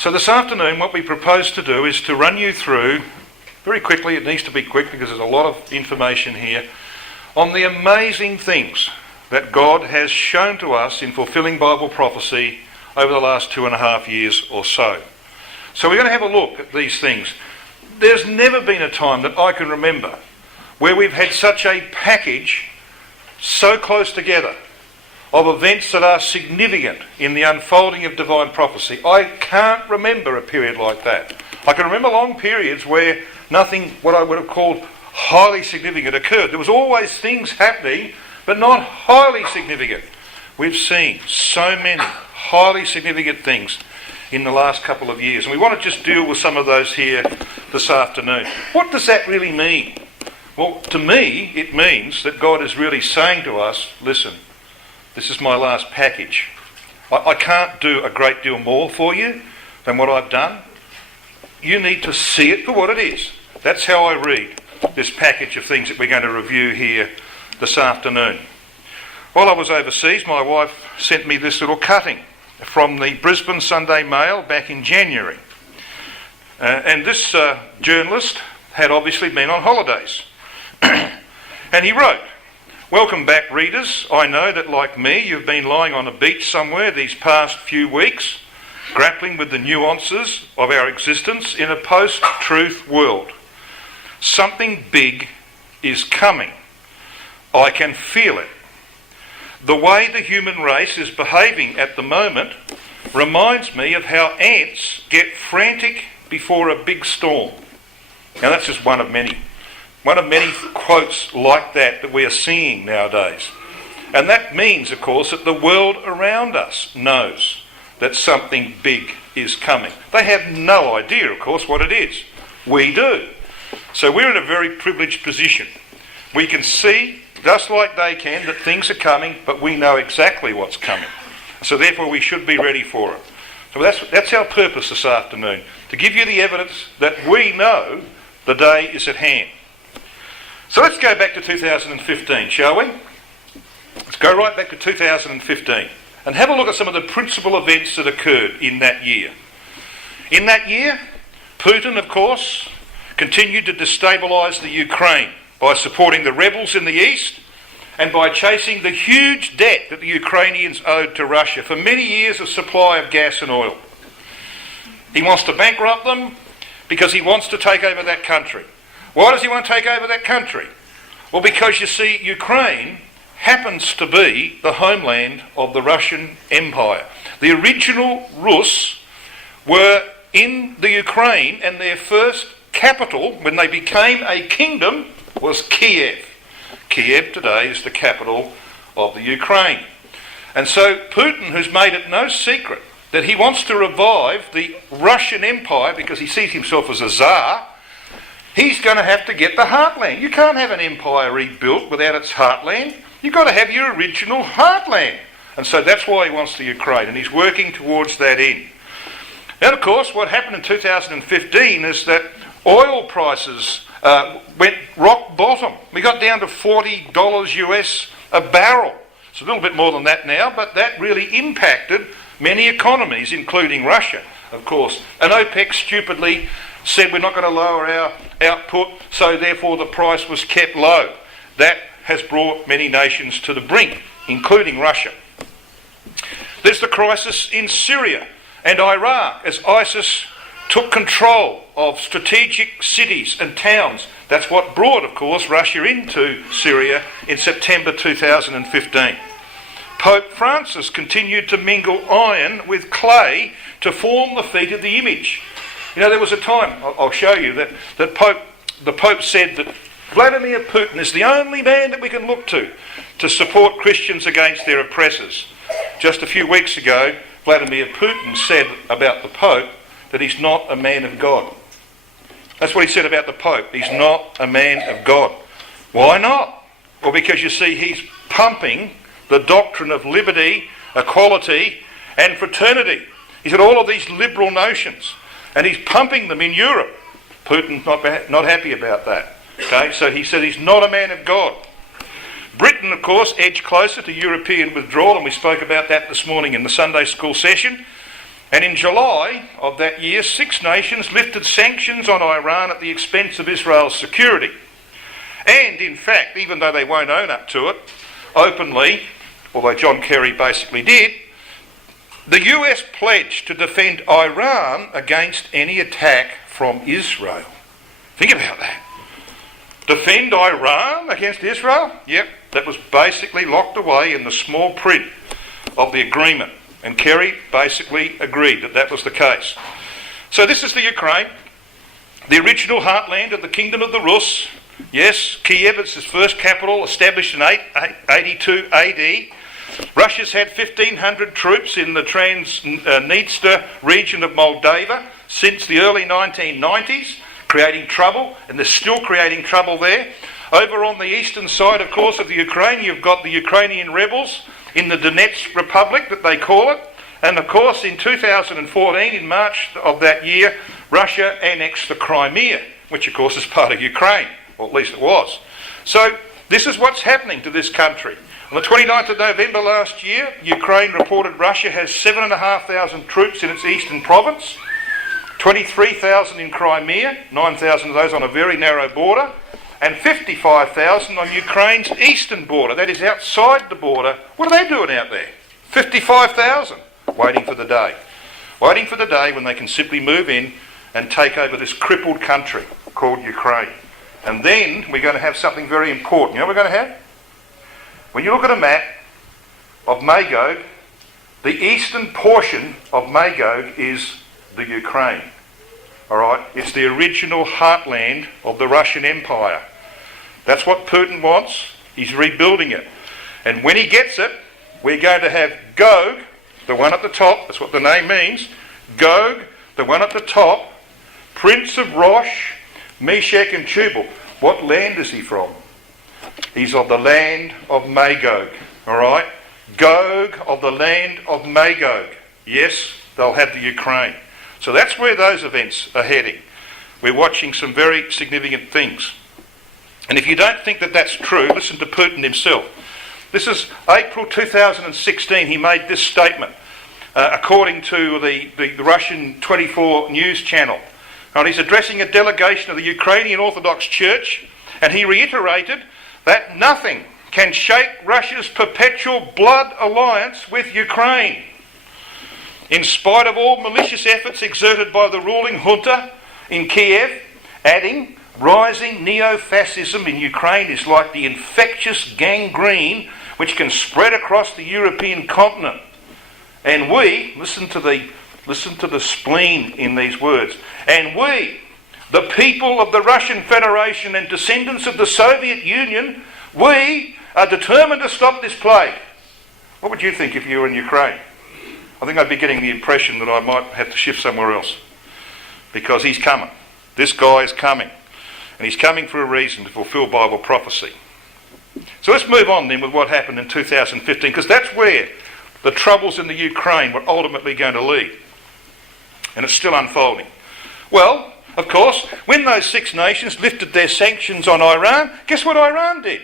So this afternoon what we propose to do is to run you through, very quickly, it needs to be quick because there's a lot of information here, on the amazing things that God has shown to us in fulfilling Bible prophecy over the last 2.5 years or so. So we're going to have a look at these things. There's never been a time that I can remember where we've had such a package so close together of events that are significant in the unfolding of divine prophecy. I can't remember a period like that. I can remember long periods where nothing, what I would have called highly significant, occurred. There was always things happening, but not highly significant. We've seen so many highly significant things in the last couple of years, and we want to just deal with some of those here this afternoon. What does that really mean? Well, to me, it means that God is really saying to us, listen, this is my last package. I can't do a great deal more for you than what I've done. You need to see it for what it is. That's how I read this package of things that we're going to review here this afternoon. While I was overseas, my wife sent me this little cutting from the Brisbane Sunday Mail back in January. And this journalist had obviously been on holidays. And he wrote, "Welcome back, readers. I know that, like me, you've been lying on a beach somewhere these past few weeks, grappling with the nuances of our existence in a post-truth world. Something big is coming. I can feel it. The way the human race is behaving at the moment reminds me of how ants get frantic before a big storm." Now that's just one of many quotes like that we are seeing nowadays. And that means, of course, that the world around us knows that something big is coming. They have no idea, of course, what it is. We do. So we're in a very privileged position. We can see, just like they can, that things are coming, but we know exactly what's coming. So therefore we should be ready for it. So that's our purpose this afternoon, to give you the evidence that we know the day is at hand. So let's go back to 2015, shall we? Let's go right back to 2015 and have a look at some of the principal events that occurred in that year. In that year, Putin, of course, continued to destabilise the Ukraine by supporting the rebels in the east and by chasing the huge debt that the Ukrainians owed to Russia for many years of supply of gas and oil. He wants to bankrupt them because he wants to take over that country. Why does he want to take over that country? Well, because you see, Ukraine happens to be the homeland of the Russian Empire. The original Rus were in the Ukraine, and their first capital, when they became a kingdom, was Kiev. Kiev today is the capital of the Ukraine. And so Putin, who's made it no secret that he wants to revive the Russian Empire because he sees himself as a Tsar, he's going to have to get the heartland. You can't have an empire rebuilt without its heartland. You've got to have your original heartland. And so that's why he wants the Ukraine, and he's working towards that end. And of course, what happened in 2015 is that oil prices went rock bottom. We got down to $40 US a barrel. It's a little bit more than that now, but that really impacted many economies, including Russia, of course. And OPEC stupidly said we're not going to lower our output, so therefore the price was kept low. That has brought many nations to the brink, including Russia. There's the crisis in Syria and Iraq as ISIS took control of strategic cities and towns. That's what brought, of course, Russia into Syria in September 2015. Pope Francis continued to mingle iron with clay to form the feet of the image. You know, there was a time, I'll show you, that the Pope said that Vladimir Putin is the only man that we can look to support Christians against their oppressors. Just a few weeks ago, Vladimir Putin said about the Pope that he's not a man of God. That's what he said about the Pope. He's not a man of God. Why not? Well, because you see, he's pumping the doctrine of liberty, equality and fraternity. He's got all of these liberal notions and he's pumping them in Europe. Putin's not happy about that. Okay, so he said he's not a man of God. Britain, of course, edged closer to European withdrawal, and we spoke about that this morning in the Sunday school session. And in July of that year, 6 nations lifted sanctions on Iran at the expense of Israel's security. And in fact, even though they won't own up to it openly, although John Kerry basically did, the US pledged to defend Iran against any attack from Israel. Think about that. Defend Iran against Israel? Yep, that was basically locked away in the small print of the agreement. And Kerry basically agreed that that was the case. So this is the Ukraine, the original heartland of the Kingdom of the Rus. Yes, Kiev is its first capital, established in 882 AD. Russia's had 1,500 troops in the Transnistria region of Moldova since the early 1990s, creating trouble, and they're still creating trouble there. Over on the eastern side, of course, of the Ukraine, you've got the Ukrainian rebels in the Donetsk Republic, that they call it. And of course, in 2014, in March of that year, Russia annexed the Crimea, which of course is part of Ukraine, or at least it was. So this is what's happening to this country. On the 29th of November last year, Ukraine reported Russia has 7,500 troops in its eastern province, 23,000 in Crimea, 9,000 of those on a very narrow border, and 55,000 on Ukraine's eastern border, that is outside the border. What are they doing out there? 55,000, waiting for the day. Waiting for the day when they can simply move in and take over this crippled country called Ukraine. And then we're going to have something very important. You know what we're going to have? When you look at a map of Magog, the eastern portion of Magog is the Ukraine. All right, it's the original heartland of the Russian Empire. That's what Putin wants. He's rebuilding it. And when he gets it, we're going to have Gog, the one at the top, that's what the name means, Gog, the one at the top, Prince of Rosh, Meshech and Tubal. What land is he from? He's of the land of Magog, all right? Gog of the land of Magog. Yes, they'll have the Ukraine. So that's where those events are heading. We're watching some very significant things. And if you don't think that that's true, listen to Putin himself. This is April 2016. He made this statement, according to the Russian 24 news channel. And he's addressing a delegation of the Ukrainian Orthodox Church, and he reiterated that nothing can shake Russia's perpetual blood alliance with Ukraine. In spite of all malicious efforts exerted by the ruling junta in Kiev, adding, rising neo-fascism in Ukraine is like the infectious gangrene which can spread across the European continent. And we, listen to the spleen in these words, and we, the people of the Russian Federation and descendants of the Soviet Union, we are determined to stop this plague. What would you think if you were in Ukraine? I think I'd be getting the impression that I might have to shift somewhere else, because he's coming. This guy is coming, and he's coming for a reason, to fulfill Bible prophecy. So let's move on then with what happened in 2015, because that's where the troubles in the Ukraine were ultimately going to lead, and it's still unfolding. Well, of course, when those 6 nations lifted their sanctions on Iran, guess what Iran did?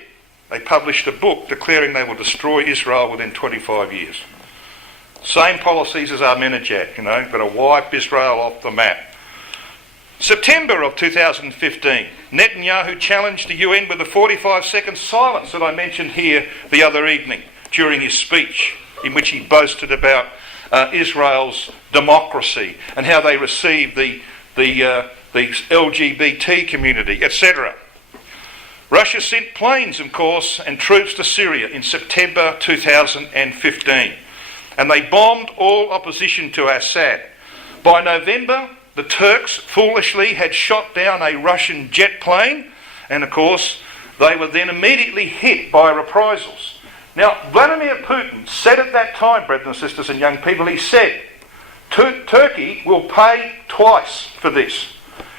They published a book declaring they will destroy Israel within 25 years. Same policies as Ahmadinejad, going to wipe Israel off the map. September of 2015, Netanyahu challenged the UN with the 45-second silence that I mentioned here the other evening during his speech, in which he boasted about Israel's democracy and how they receive the LGBT community, etc. Russia sent planes, of course, and troops to Syria in September 2015. And they bombed all opposition to Assad. By November, the Turks foolishly had shot down a Russian jet plane, and of course, they were then immediately hit by reprisals. Now, Vladimir Putin said at that time, brothers and sisters and young people, he said, Turkey will pay twice for this.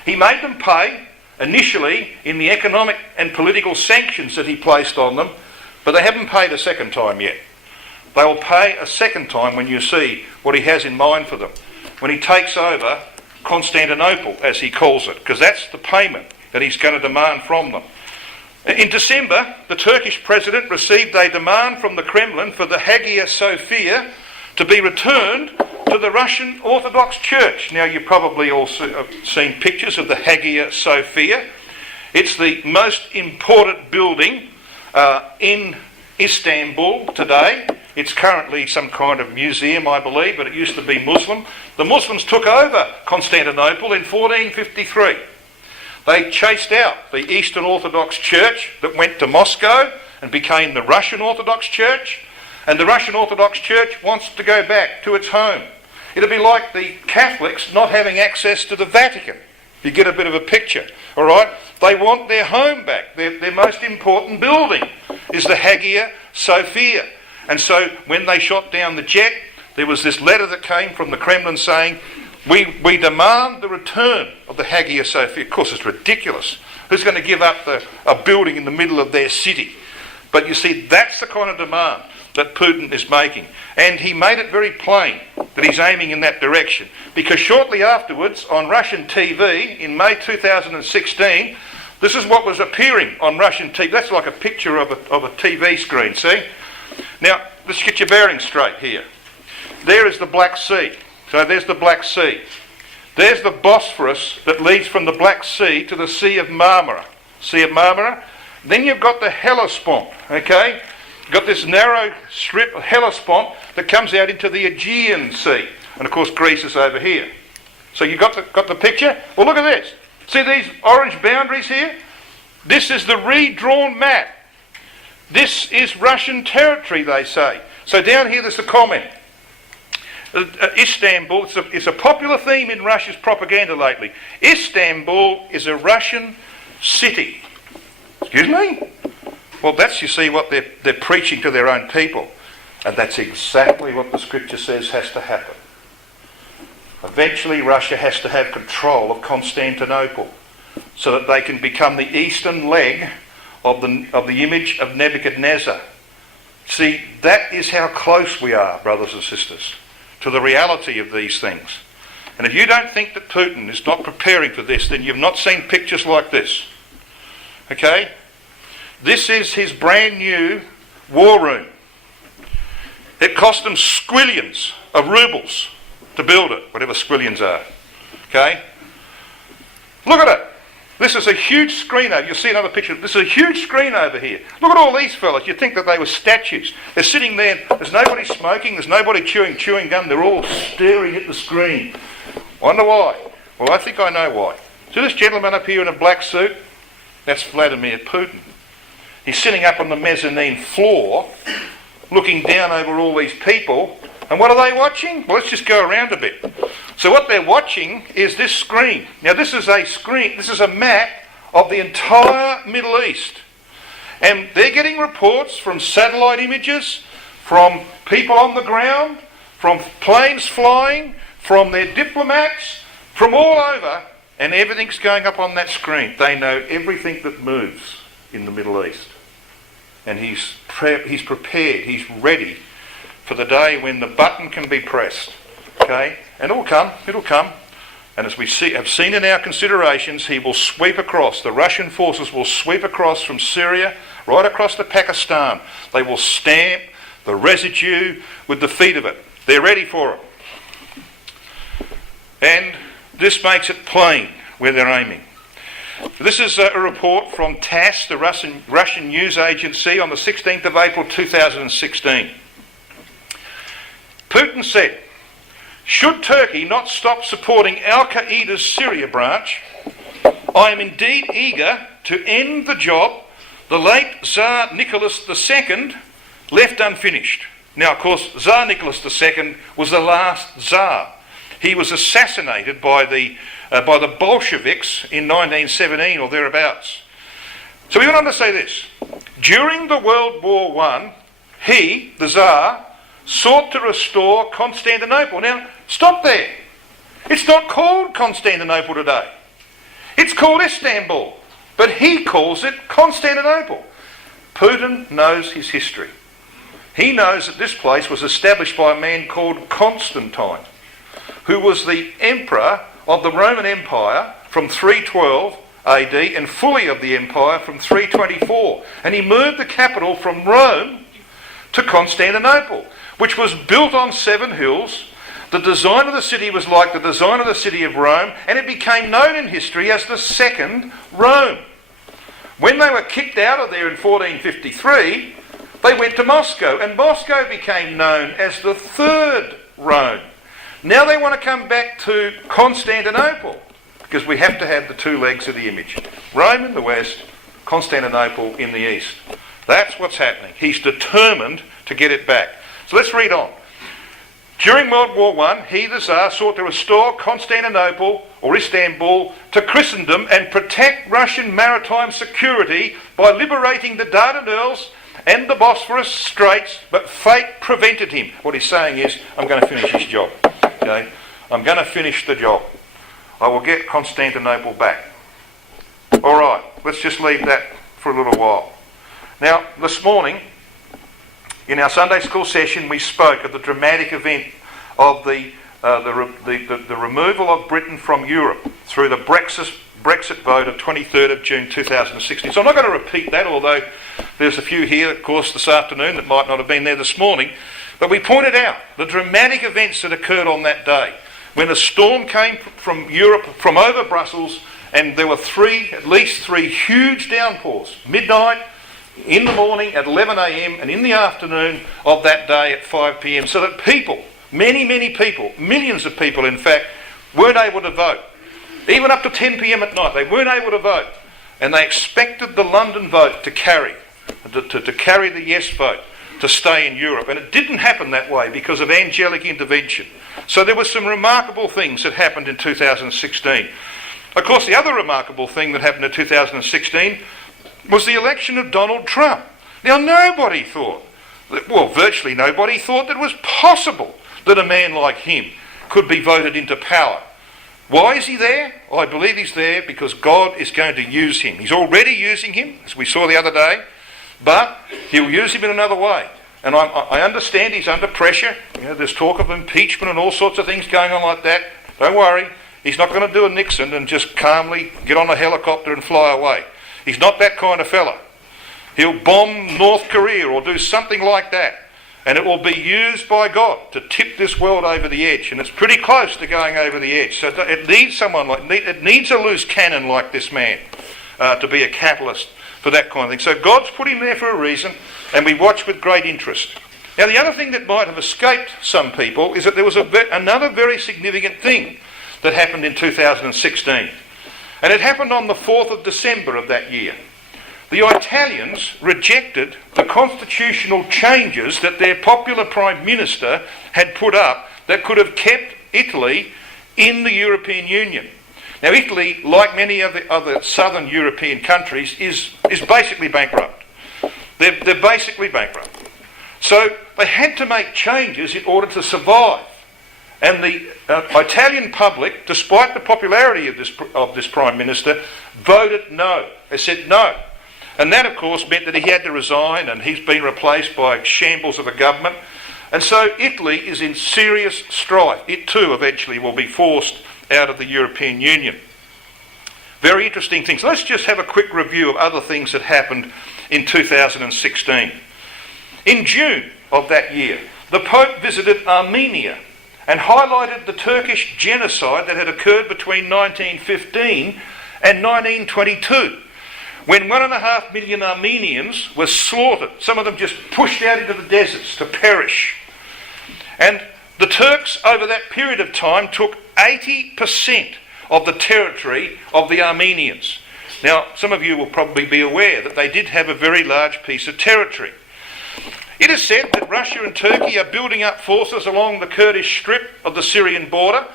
He made them pay initially in the economic and political sanctions that he placed on them, but they haven't paid a second time yet. They will pay a second time when you see what he has in mind for them, when he takes over Constantinople, as he calls it, because that's the payment that he's going to demand from them. In December, the Turkish president received a demand from the Kremlin for the Hagia Sophia to be returned to to the Russian Orthodox Church. Now, you've probably also seen pictures of the Hagia Sophia. It's the most important building in Istanbul today. It's currently some kind of museum, I believe, but it used to be Muslim. The Muslims took over Constantinople in 1453. They chased out the Eastern Orthodox Church that went to Moscow and became the Russian Orthodox Church. And the Russian Orthodox Church wants to go back to its home. It'll be like the Catholics not having access to the Vatican. You get a bit of a picture, all right? They want their home back. Their most important building is the Hagia Sophia. And so when they shot down the jet, there was this letter that came from the Kremlin saying, we demand the return of the Hagia Sophia. Of course, it's ridiculous. Who's going to give up a building in the middle of their city? But you see, that's the kind of demand that Putin is making. And he made it very plain that he's aiming in that direction. Because shortly afterwards, on Russian TV, in May 2016, this is what was appearing on Russian TV. That's like a picture of a TV screen, see? Now, let's get your bearings straight here. There is the Black Sea. So there's the Black Sea. There's the Bosphorus that leads from the Black Sea to the Sea of Marmara. Sea of Marmara. Then you've got the Hellespont, okay? You've got this narrow strip of Hellespont that comes out into the Aegean Sea. And of course Greece is over here. So you got the picture? Well, look at this. See these orange boundaries here? This is the redrawn map. This is Russian territory, they say. So down here there's a comment. Istanbul, it's a popular theme in Russia's propaganda lately. Istanbul is a Russian city. Excuse me? Well, that's, you see, what they're preaching to their own people. And that's exactly what the scripture says has to happen. Eventually Russia has to have control of Constantinople so that they can become the eastern leg of the image of Nebuchadnezzar. See, that is how close we are, brothers and sisters, to the reality of these things. And if you don't think that Putin is not preparing for this, then you've not seen pictures like this. Okay? This is his brand new war room. It cost them squillions of rubles to build it, whatever squillions are. Okay? Look at it. This is a huge screen over. You'll see another picture. This is a huge screen over here. Look at all these fellas. You'd think that they were statues. They're sitting there. There's nobody smoking. There's nobody chewing gum. They're all staring at the screen. Wonder why? Well, I think I know why. See this gentleman up here in a black suit? That's Vladimir Putin. He's sitting up on the mezzanine floor, looking down over all these people. And what are they watching? Well, let's just go around a bit. So what they're watching is this screen. Now this is a screen, this is a map of the entire Middle East. And they're getting reports from satellite images, from people on the ground, from planes flying, from their diplomats, from all over, and everything's going up on that screen. They know everything that moves in the Middle East. And he's prepared, he's ready for the day when the button can be pressed. Okay? And it'll come. And as we have seen in our considerations, he will sweep across. The Russian forces will sweep across from Syria right across to Pakistan. They will stamp the residue with the feet of it. They're ready for it. And this makes it plain where they're aiming. This is a report from TASS, the Russian news agency, on the 16th of April 2016. Putin said, should Turkey not stop supporting Al-Qaeda's Syria branch, I am indeed eager to end the job the late Tsar Nicholas II left unfinished. Now, of course, Tsar Nicholas II was the last Tsar. He was assassinated by the Bolsheviks in 1917 or thereabouts. So we want to say this. During the World War I, he, the Tsar, sought to restore Constantinople. Now, stop there. It's not called Constantinople today. It's called Istanbul. But he calls it Constantinople. Putin knows his history. He knows that this place was established by a man called Constantine, who was the emperor of the Roman Empire from 312 AD and fully of the empire from 324. And he moved the capital from Rome to Constantinople, which was built on 7 hills, The design of the city was like the design of the city of Rome, and it became known in history as the Second Rome. When they were kicked out of there in 1453, they went to Moscow, and Moscow became known as the Third Rome. Now they want to come back to Constantinople, because we have to have the two legs of the image. Rome in the west, Constantinople in the east. That's what's happening. He's determined to get it back. So let's read on. During World War I, he, the Tsar, sought to restore Constantinople, or Istanbul, to Christendom and protect Russian maritime security by liberating the Dardanelles and the Bosphorus Straits, but fate prevented him. What he's saying is, I'm going to finish this job. Okay? I'm going to finish the job. I will get Constantinople back. All right, let's just leave that for a little while. Now, this morning, in our Sunday school session, we spoke of the dramatic event of the removal of Britain from Europe through the Brexit vote of 23rd of June 2016. So I'm not going to repeat that, although there's a few here, of course, this afternoon that might not have been there this morning. But we pointed out the dramatic events that occurred on that day when a storm came from Europe, from over Brussels, and there were at least three huge downpours, midnight, in the morning at 11 a.m. and in the afternoon of that day at 5 p.m. so that people, many people, millions of people in fact, weren't able to vote. Even up to 10 p.m. at night, they weren't able to vote. And they expected the London vote to carry the yes vote, to stay in Europe. And it didn't happen that way because of angelic intervention. So there were some remarkable things that happened in 2016. Of course, the other remarkable thing that happened in 2016 was the election of Donald Trump. Now, nobody thought, virtually nobody thought that it was possible that a man like him could be voted into power. Why is he there? I believe he's there because God is going to use him. He's already using him, as we saw the other day, but he'll use him in another way. And I understand he's under pressure. There's talk of impeachment and all sorts of things going on like that. Don't worry, he's not going to do a Nixon and just calmly get on a helicopter and fly away. He's not that kind of fella. He'll bomb North Korea or do something like that. And it will be used by God to tip this world over the edge. And it's pretty close to going over the edge. So it needs it needs a loose cannon like this man to be a catalyst for that kind of thing. So God's put him there for a reason, and we watch with great interest. Now, the other thing that might have escaped some people is that there was another very significant thing that happened in 2016. And it happened on the 4th of December of that year. The Italians rejected the constitutional changes that their popular Prime Minister had put up that could have kept Italy in the European Union. Now, Italy, like many of the other southern European countries, is basically bankrupt. They're basically bankrupt. So they had to make changes in order to survive. And the Italian public, despite the popularity of this Prime Minister, voted no. They said no. And that, of course, meant that he had to resign, and he's been replaced by shambles of a government. And so Italy is in serious strife. It too eventually will be forced out of the European Union. Very interesting things. Let's just have a quick review of other things that happened in 2016. In June of that year, the Pope visited Armenia and highlighted the Turkish genocide that had occurred between 1915 and 1922, when 1.5 million Armenians were slaughtered, some of them just pushed out into the deserts to perish. And the Turks, over that period of time, took 80% of the territory of the Armenians. Now, some of you will probably be aware that they did have a very large piece of territory. It is said that Russia and Turkey are building up forces along the Kurdish strip of the Syrian border,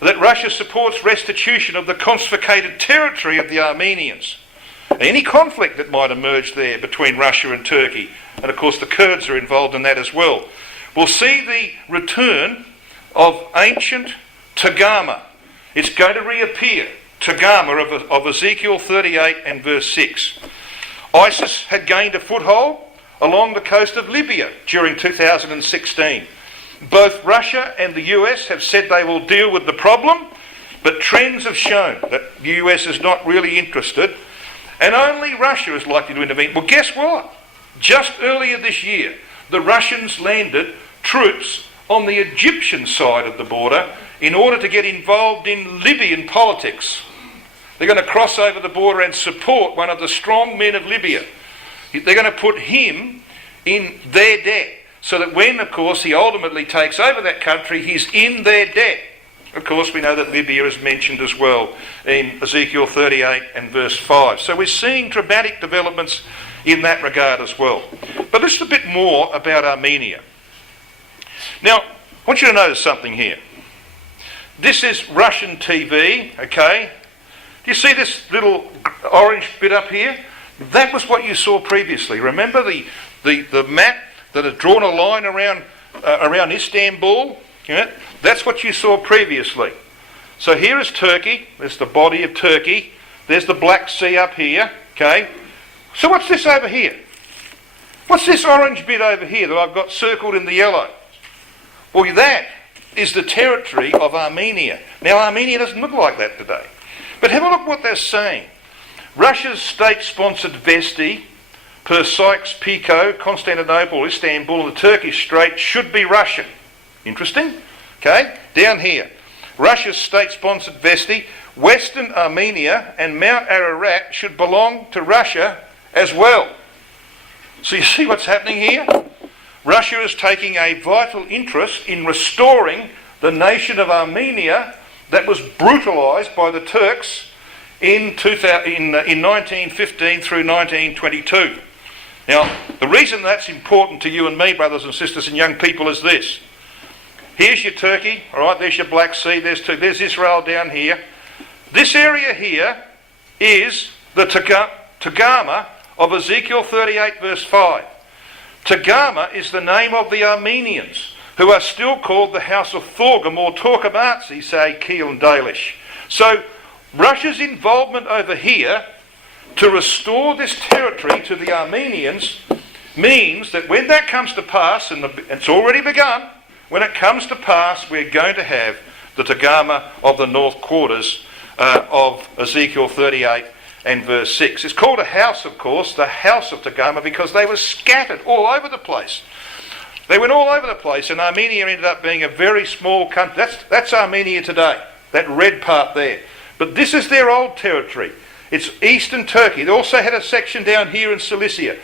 that Russia supports restitution of the confiscated territory of the Armenians. Any conflict that might emerge there between Russia and Turkey, and of course the Kurds are involved in that as well, will see the return of ancient Tagama. It's going to reappear, Tagama of Ezekiel 38 and verse 6. ISIS had gained a foothold along the coast of Libya during 2016. Both Russia and the US have said they will deal with the problem, but trends have shown that the US is not really interested, and only Russia is likely to intervene. Well, guess what? Just earlier this year, the Russians landed troops on the Egyptian side of the border in order to get involved in Libyan politics. They're going to cross over the border and support one of the strong men of Libya. They're going to put him in their debt, so that when, of course, he ultimately takes over that country, he's in their debt. Of course, we know that Libya is mentioned as well in Ezekiel 38 and verse 5. So we're seeing dramatic developments in that regard as well. But just a bit more about Armenia. Now, I want you to notice something here. This is Russian TV, okay? Do you see this little orange bit up here? That was what you saw previously. Remember the map that had drawn a line around Istanbul? Yeah? That's what you saw previously. So here is Turkey. There's the body of Turkey. There's the Black Sea up here. Okay. So what's this over here? What's this orange bit over here that I've got circled in the yellow? Well, that is the territory of Armenia. Now, Armenia doesn't look like that today. But have a look what they're saying. Russia's state-sponsored Vesti, Persykes-Picot, Constantinople, Istanbul, and the Turkish Strait should be Russian. Interesting? Okay, down here. Russia's state-sponsored Vesti, Western Armenia and Mount Ararat should belong to Russia as well. So you see what's happening here? Russia is taking a vital interest in restoring the nation of Armenia that was brutalised by the Turks in 1915 through 1922. Now, the reason that's important to you and me, brothers and sisters and young people, is this. Here's your Turkey, all right, there's your Black Sea, there's Israel down here. This area here is the Tagama of Ezekiel 38 verse 5. Tagama is the name of the Armenians, who are still called the House of Thorgum or Torkamatsi, say Kiel and Dalish. So Russia's involvement over here to restore this territory to the Armenians means that when that comes to pass, and it's already begun, when it comes to pass, we're going to have the Tagama of the North Quarters of Ezekiel 38 and verse 6. It's called a house, of course, the house of Tagama, because they were scattered all over the place. They went all over the place, and Armenia ended up being a very small country. That's Armenia today, that red part there. But this is their old territory. It's eastern Turkey. They also had a section down here in Cilicia.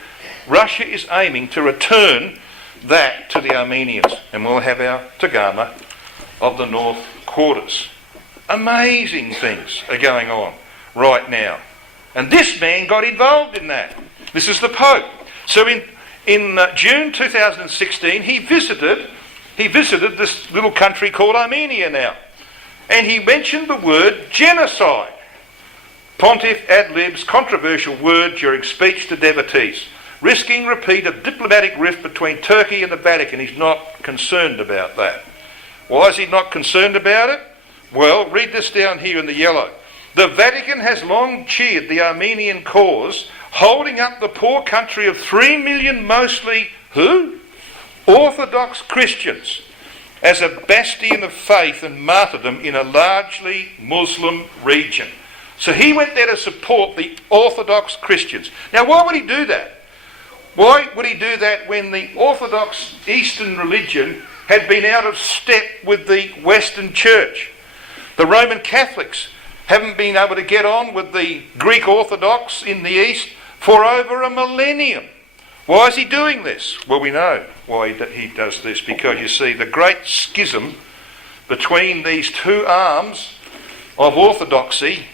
Russia is aiming to return that to the Armenians, and we'll have our Tagama of the North Quarters. Amazing things are going on right now. And this man got involved in that. This is the Pope. So in June 2016, he visited this little country called Armenia now. And he mentioned the word genocide. Pontiff ad lib's controversial word during speech to devotees, risking repeat of diplomatic rift between Turkey and the Vatican. He's not concerned about that. Why is he not concerned about it? Well, read this down here in the yellow. The Vatican has long cheered the Armenian cause, holding up the poor country of 3 million mostly, who? Orthodox Christians, as a bastion of faith and martyrdom in a largely Muslim region. So he went there to support the Orthodox Christians. Now, why would he do that? Why would he do that when the Orthodox Eastern religion had been out of step with the Western Church? The Roman Catholics haven't been able to get on with the Greek Orthodox in the East for over a millennium. Why is he doing this? Well, we know why he does this, because you see, the great schism between these two arms of orthodoxy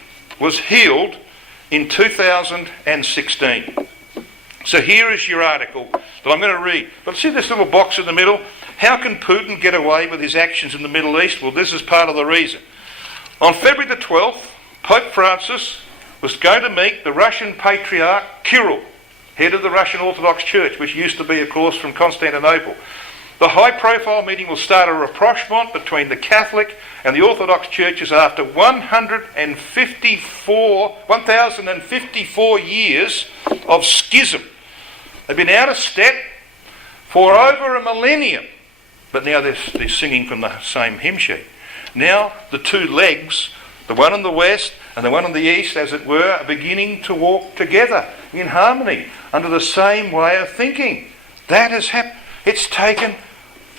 was healed in 2016. So here is your article that I'm going to read. But see this little box in the middle? How can Putin get away with his actions in the Middle East? Well, this is part of the reason. On February the 12th, Pope Francis was going to meet the Russian Patriarch Kirill, head of the Russian Orthodox Church, which used to be, of course, from Constantinople. The high-profile meeting will start a rapprochement between the Catholic and the Orthodox churches after 1,054 years of schism. They've been out of step for over a millennium, but now they're singing from the same hymn sheet. Now the two legs, the one in the west and the one in the east, as it were, are beginning to walk together in harmony under the same way of thinking. That has happened. It's taken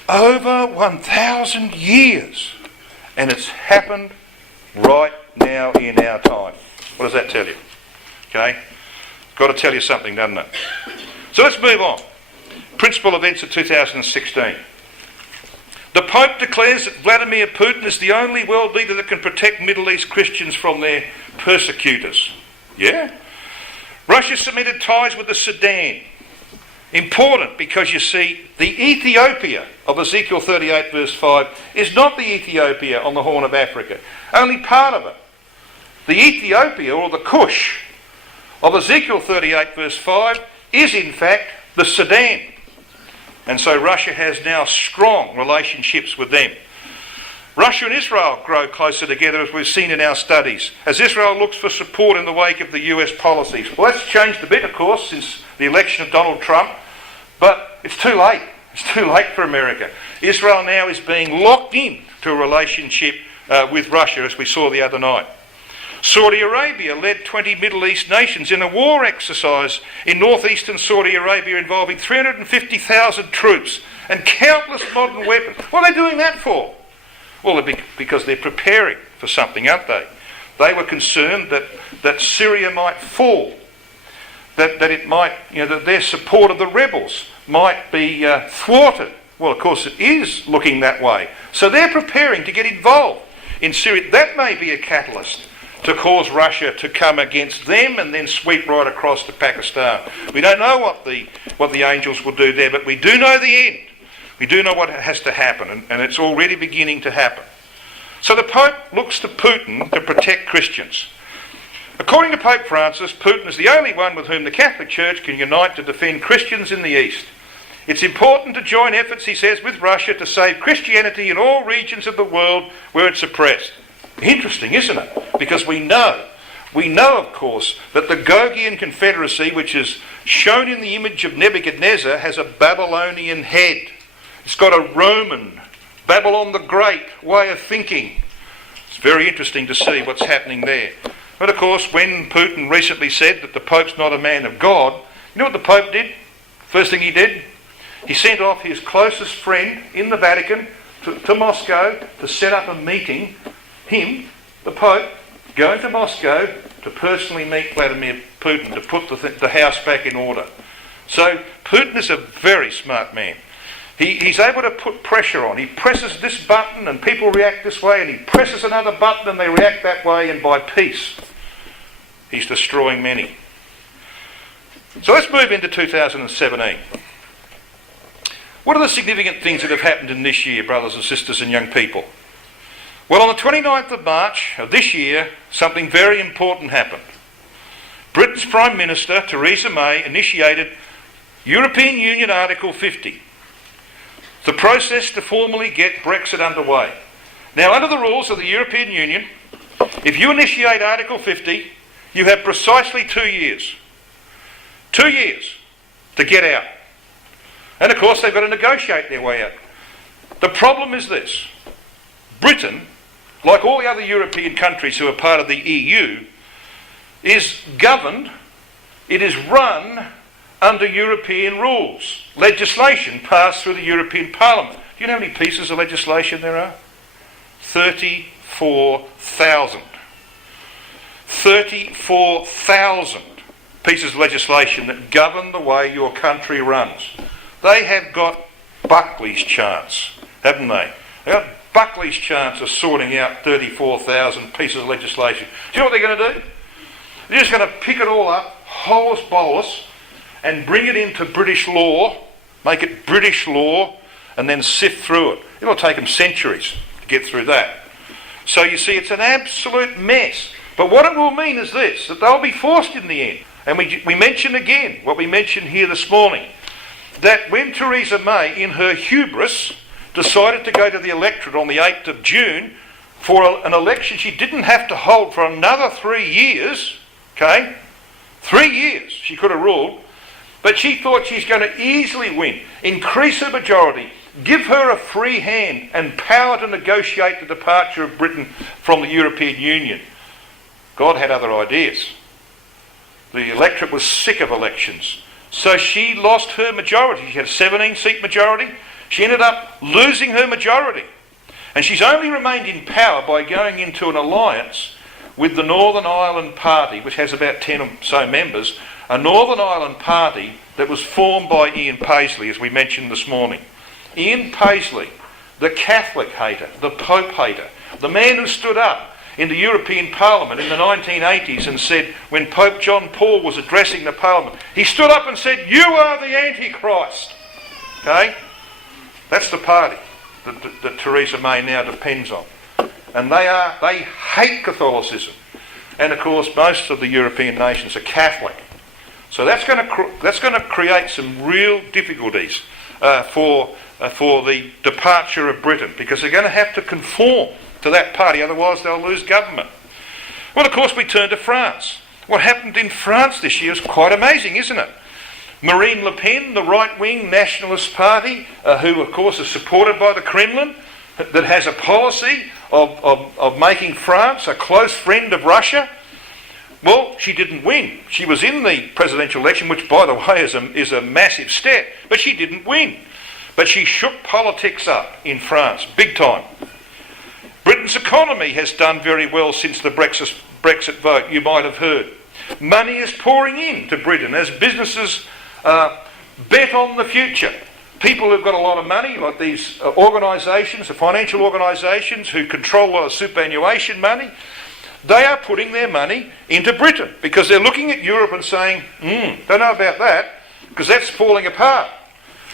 Over 1,000 years. And it's happened right now in our time. What does that tell you? Okay? Got to tell you something, doesn't it? So let's move on. Principal events of 2016. The Pope declares that Vladimir Putin is the only world leader that can protect Middle East Christians from their persecutors. Yeah? Russia cemented ties with the Sudan. Important because you see, the Ethiopia of Ezekiel 38 verse 5 is not the Ethiopia on the Horn of Africa. Only part of it. The Ethiopia, or the Kush, of Ezekiel 38 verse 5 is in fact the Sudan. And so Russia has now strong relationships with them. Russia and Israel grow closer together, as we've seen in our studies, as Israel looks for support in the wake of the US policies. Well, that's changed a bit, of course, since the election of Donald Trump, but it's too late. It's too late for America. Israel now is being locked in to a relationship with Russia, as we saw the other night. Saudi Arabia led 20 Middle East nations in a war exercise in northeastern Saudi Arabia involving 350,000 troops and countless modern weapons. What are they doing that for? Well, because they're preparing for something, aren't they? They were concerned that Syria might fall, that it might, that their support of the rebels might be thwarted. Well, of course, it is looking that way. So they're preparing to get involved in Syria. That may be a catalyst to cause Russia to come against them and then sweep right across to Pakistan. We don't know what the angels will do there, but we do know the end. We do know what has to happen, and it's already beginning to happen. So the Pope looks to Putin to protect Christians. According to Pope Francis, Putin is the only one with whom the Catholic Church can unite to defend Christians in the East. It's important to join efforts, he says, with Russia to save Christianity in all regions of the world where it's oppressed. Interesting, isn't it? Because we know, of course, that the Gogian Confederacy, which is shown in the image of Nebuchadnezzar, has a Babylonian head. It's got a Roman, Babylon the Great way of thinking. It's very interesting to see what's happening there. But of course, when Putin recently said that the Pope's not a man of God, you know what the Pope did? First thing he did? He sent off his closest friend in the Vatican to Moscow to set up a meeting. Him, the Pope, going to Moscow to personally meet Vladimir Putin to put the house back in order. So Putin is a very smart man. He's able to put pressure on. He presses this button and people react this way, and he presses another button and they react that way, and by peace, he's destroying many. So let's move into 2017. What are the significant things that have happened in this year, brothers and sisters and young people? Well, on the 29th of March of this year, something very important happened. Britain's Prime Minister, Theresa May, initiated European Union Article 50, the process to formally get Brexit underway. Now, under the rules of the European Union, if you initiate Article 50, you have precisely 2 years. 2 years to get out. And of course, they've got to negotiate their way out. The problem is this. Britain, like all the other European countries who are part of the EU, is governed, it is run under European rules. Legislation passed through the European Parliament. Do you know how many pieces of legislation there are? 34,000. 34,000 pieces of legislation that govern the way your country runs. They have got Buckley's chance, haven't they? They've got Buckley's chance of sorting out 34,000 pieces of legislation. Do you know what they're going to do? They're just going to pick it all up, holus bolus, and bring it into British law, make it British law, and then sift through it. It'll take them centuries to get through that. So you see, it's an absolute mess. But what it will mean is this, that they'll be forced in the end. And we mention again what we mentioned here this morning, that when Theresa May, in her hubris, decided to go to the electorate on the 8th of June for an election she didn't have to hold for another 3 years, okay? 3 years she could have ruled, but she thought she's going to easily win, increase her majority, give her a free hand and power to negotiate the departure of Britain from the European Union. God had other ideas. The electorate was sick of elections. So she lost her majority. She had a 17-seat majority. She ended up losing her majority. And she's only remained in power by going into an alliance with the Northern Ireland Party, which has about 10 or so members, a Northern Ireland Party that was formed by Ian Paisley, as we mentioned this morning. Ian Paisley, the Catholic hater, the Pope hater, the man who stood up in the European Parliament in the 1980s and said, when Pope John Paul was addressing the Parliament, he stood up and said, "You are the Antichrist." Okay? That's the party that Theresa May now depends on. And they hate Catholicism. And of course, most of the European nations are Catholic. So that's going to create some real difficulties for the departure of Britain, because they're going to have to conform to that party, otherwise they'll lose government. Well, of course, we turn to France. What happened in France this year is quite amazing, isn't it? Marine Le Pen, the right-wing nationalist party, who of course is supported by the Kremlin, that has a policy of making France a close friend of Russia. Well, she didn't win. She was in the presidential election, which, by the way, is a massive step, but she didn't win. But she shook politics up in France, big time. Britain's economy has done very well since the Brexit vote, you might have heard. Money is pouring in to Britain as businesses bet on the future. People who've got a lot of money, like these organisations, the financial organisations who control a lot of superannuation money, they are putting their money into Britain because they're looking at Europe and saying, don't know about that, because that's falling apart.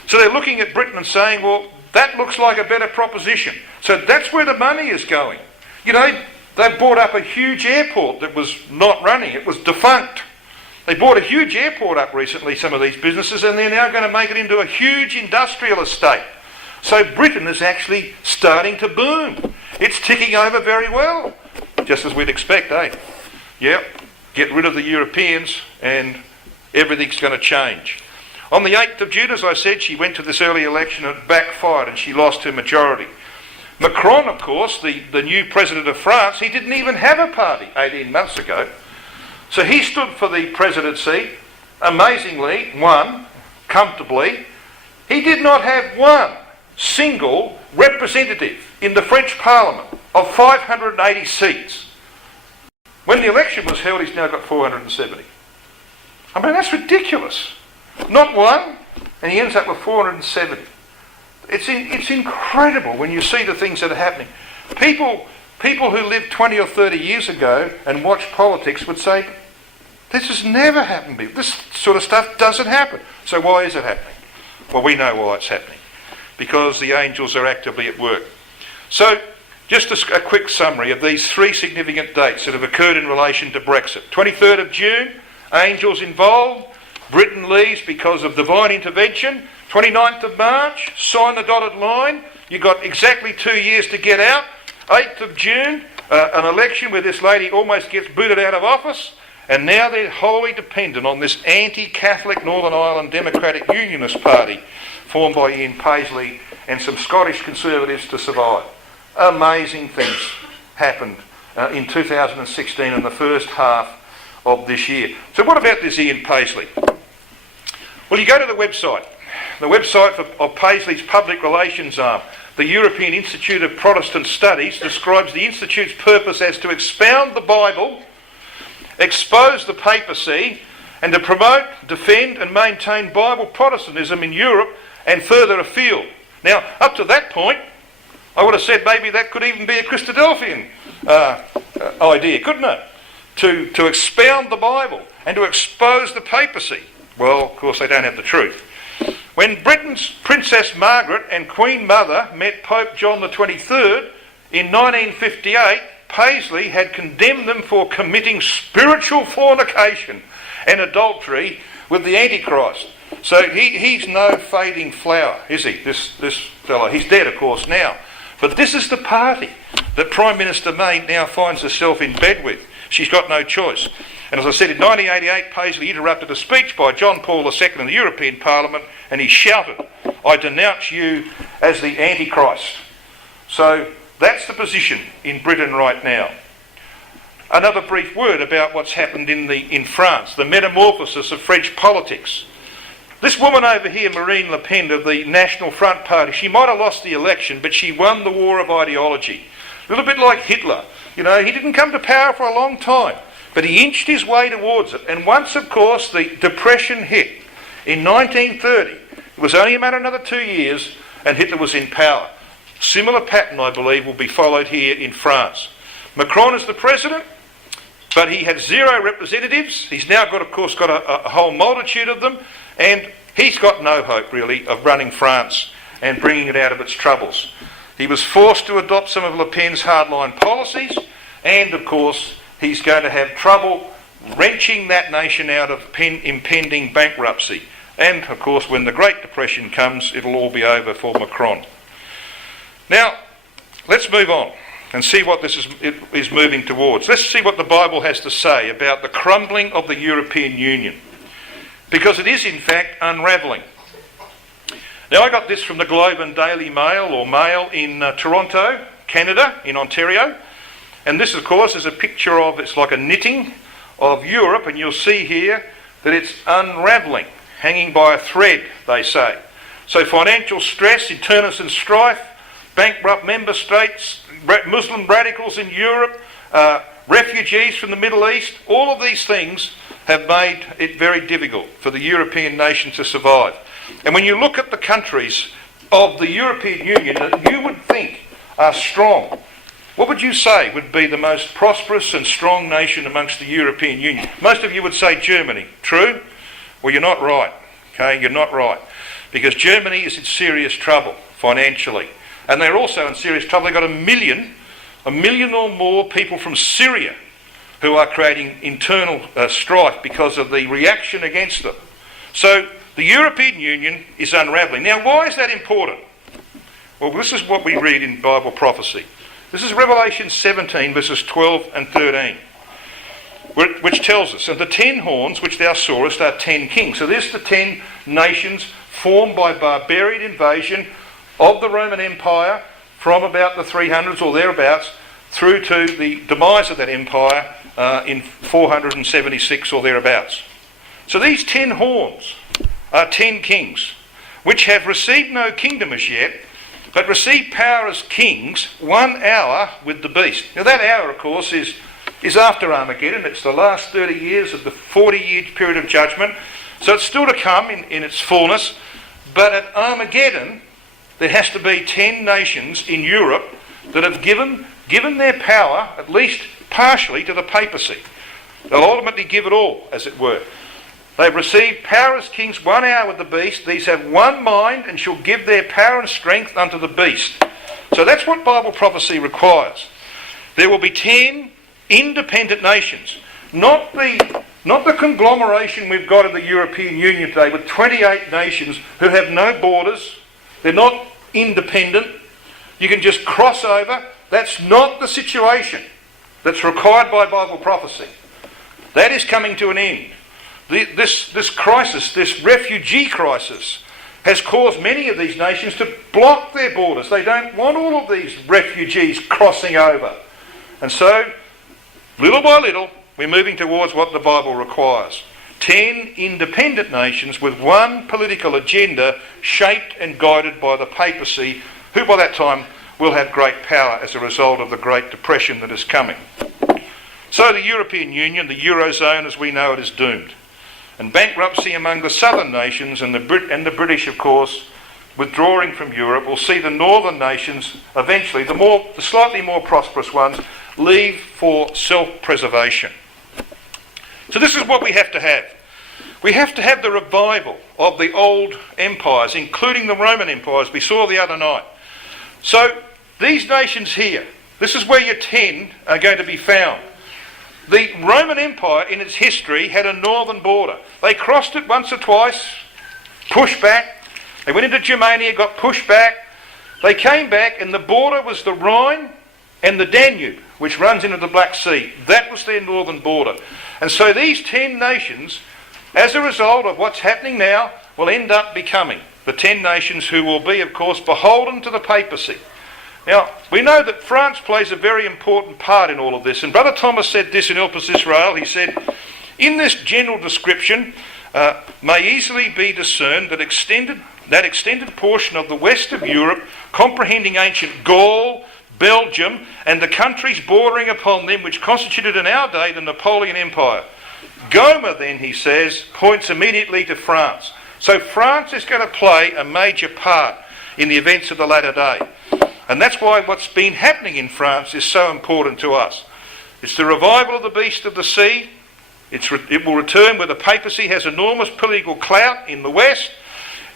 So they're looking at Britain and saying, well, that looks like a better proposition. So that's where the money is going. You know, they bought up a huge airport that was not running. It was defunct. They bought a huge airport up recently, some of these businesses, and they're now going to make it into a huge industrial estate. So Britain is actually starting to boom. It's ticking over very well, just as we'd expect, eh? Yep, get rid of the Europeans and everything's going to change. On the 8th of June, as I said, she went to this early election and it backfired and she lost her majority. Macron, of course, the new president of France, he didn't even have a party 18 months ago. So he stood for the presidency, amazingly, won comfortably. He did not have one single representative in the French Parliament of 580 seats. When the election was held, he's now got 470. I mean, that's ridiculous. Not one, and he ends up with 470. It's incredible when you see the things that are happening. People who lived 20 or 30 years ago and watched politics would say, this has never happened before. This sort of stuff doesn't happen. So why is it happening? Well, we know why it's happening. Because the angels are actively at work. So, just a quick summary of these three significant dates that have occurred in relation to Brexit. 23rd of June, angels involved. Britain leaves because of divine intervention. 29th of March, sign the dotted line. You've got exactly 2 years to get out. 8th of June, an election where this lady almost gets booted out of office. And now they're wholly dependent on this anti-Catholic Northern Ireland Democratic Unionist Party formed by Ian Paisley and some Scottish Conservatives to survive. Amazing things happened in 2016 and the first half of this year. So what about this Ian Paisley? Well, you go to the website of Paisley's public relations arm. The European Institute of Protestant Studies describes the Institute's purpose as to expound the Bible, expose the papacy, and to promote, defend and maintain Bible Protestantism in Europe and further afield. Now, up to that point, I would have said maybe that could even be a Christadelphian idea, couldn't it? To expound the Bible and to expose the papacy. Well, of course, they don't have the truth. When Britain's Princess Margaret and Queen Mother met Pope John the 23rd in 1958, Paisley had condemned them for committing spiritual fornication and adultery with the Antichrist. So he's no fading flower, is he, this fellow? He's dead, of course, now. But this is the party that Prime Minister May now finds herself in bed with. She's got no choice. And as I said, in 1988, Paisley interrupted a speech by John Paul II in the European Parliament, and he shouted, "I denounce you as the Antichrist." So that's the position in Britain right now. Another brief word about what's happened in France, the metamorphosis of French politics. This woman over here, Marine Le Pen of the National Front Party, she might have lost the election, but she won the war of ideology. A little bit like Hitler. You know, he didn't come to power for a long time, but he inched his way towards it. And once, of course, the Depression hit in 1930, it was only a matter of another 2 years, and Hitler was in power. Similar pattern, I believe, will be followed here in France. Macron is the president, but he had 0 representatives. He's now got, of course, got a whole multitude of them, and he's got no hope, really, of running France and bringing it out of its troubles. He was forced to adopt some of Le Pen's hardline policies, and, of course, he's going to have trouble wrenching that nation out of impending bankruptcy. And, of course, when the Great Depression comes, it'll all be over for Macron. Now, let's move on and see what this is moving towards. Let's see what the Bible has to say about the crumbling of the European Union, because it is in fact unravelling. Now, I got this from the Globe and Daily Mail, or Mail, in Toronto, Canada, in Ontario, and this, of course, is a picture of, it's like a knitting of Europe, and you'll see here that it's unravelling, hanging by a thread, they say. So financial stress, internecine strife, bankrupt member states, Muslim radicals in Europe, refugees from the Middle East, all of these things have made it very difficult for the European nations to survive. And when you look at the countries of the European Union that you would think are strong, what would you say would be the most prosperous and strong nation amongst the European Union? Most of you would say Germany. True? Well, you're not right. Okay, you're not right. Because Germany is in serious trouble financially. And they're also in serious trouble. They've got a million or more people from Syria who are creating internal strife because of the reaction against them. So the European Union is unravelling. Now, why is that important? Well, this is what we read in Bible prophecy. This is Revelation 17, verses 12 and 13, which tells us, and the 10 horns which thou sawest are 10 kings. So there's the 10 nations formed by barbarian invasion of the Roman Empire from about the 300s or thereabouts through to the demise of that empire in 476 or thereabouts. So these 10 horns are 10 kings, which have received no kingdom as yet, but received power as kings 1 hour with the beast. Now that hour, of course, is after Armageddon. It's the last 30 years of the 40-year period of judgment. So it's still to come in its fullness. But at Armageddon, there has to be 10 nations in Europe that have given their power, at least partially, to the papacy. They'll ultimately give it all, as it were. They've received power as kings 1 hour with the beast. These have one mind and shall give their power and strength unto the beast. So that's what Bible prophecy requires. There will be 10 independent nations. Not the conglomeration we've got in the European Union today with 28 nations who have no borders. They're not independent. You can just cross over. That's not the situation that's required by Bible prophecy. That is coming to an end. This crisis, this refugee crisis, has caused many of these nations to block their borders. They don't want all of these refugees crossing over. And so, little by little, we're moving towards what the Bible requires. 10 independent nations with one political agenda shaped and guided by the papacy, who by that time will have great power as a result of the Great Depression that is coming. So the European Union, the Eurozone as we know it, is doomed. And bankruptcy among the southern nations and the British, of course, withdrawing from Europe, will see the northern nations eventually, the slightly more prosperous ones, leave for self-preservation. So this is what we have to have. We have to have the revival of the old empires, including the Roman empires we saw the other night. So these nations here, this is where your 10 are going to be found. The Roman Empire in its history had a northern border. They crossed it once or twice, pushed back. They went into Germania, got pushed back. They came back and the border was the Rhine and the Danube, which runs into the Black Sea. That was their northern border. And so these 10 nations, as a result of what's happening now, will end up becoming the 10 nations who will be, of course, beholden to the papacy. Now, we know that France plays a very important part in all of this. And Brother Thomas said this in Elpis Israel. He said, in this general description, may easily be discerned that extended portion of the west of Europe, comprehending ancient Gaul, Belgium, and the countries bordering upon them, which constituted in our day the Napoleon Empire. Gomer, then, he says, points immediately to France. So France is going to play a major part in the events of the latter day. And that's why what's been happening in France is so important to us. It's the revival of the beast of the sea. It will return where the papacy has enormous political clout in the west.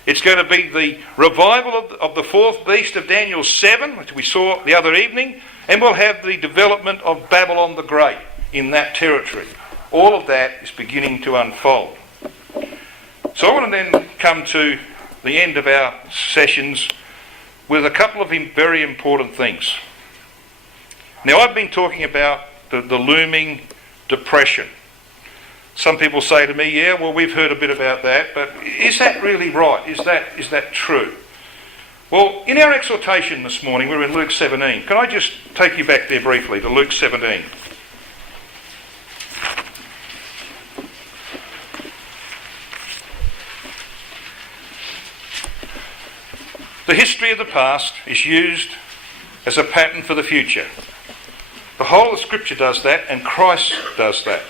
It's going to be the revival of the fourth beast of Daniel 7, which we saw the other evening. And we'll have the development of Babylon the Great in that territory. All of that is beginning to unfold. So I want to then come to the end of our sessions with a couple of very important things. Now, I've been talking about the looming depression. Some people say to me, yeah, well, we've heard a bit about that, but is that really right? Is that true? Well, in our exhortation this morning, we're in Luke 17. Can I just take you back there briefly to Luke 17? The history of the past is used as a pattern for the future. The whole of Scripture does that, and Christ does that.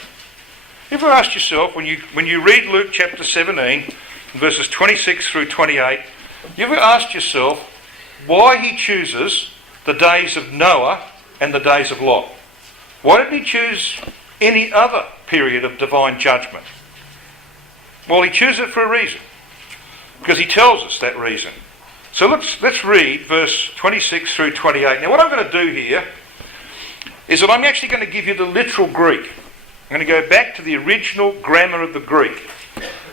Have you ever asked yourself, when you read Luke chapter 17, verses 26 through 28, you ever asked yourself why he chooses the days of Noah and the days of Lot? Why didn't he choose any other period of divine judgment? Well, he chose it for a reason, because he tells us that reason. So let's read verse 26 through 28. Now, what I'm going to do here is that I'm actually going to give you the literal Greek. I'm going to go back to the original grammar of the Greek.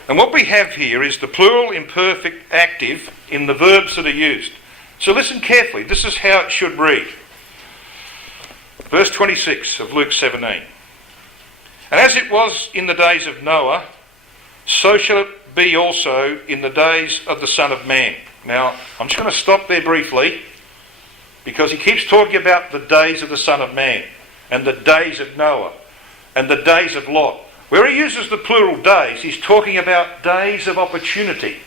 And what we have here is the plural imperfect active in the verbs that are used. So listen carefully. This is how it should read. Verse 26 of Luke 17. And as it was in the days of Noah, so shall it be also in the days of the Son of Man. Now, I'm just going to stop there briefly, because he keeps talking about the days of the Son of Man, and the days of Noah, and the days of Lot. Where he uses the plural days, he's talking about days of opportunity.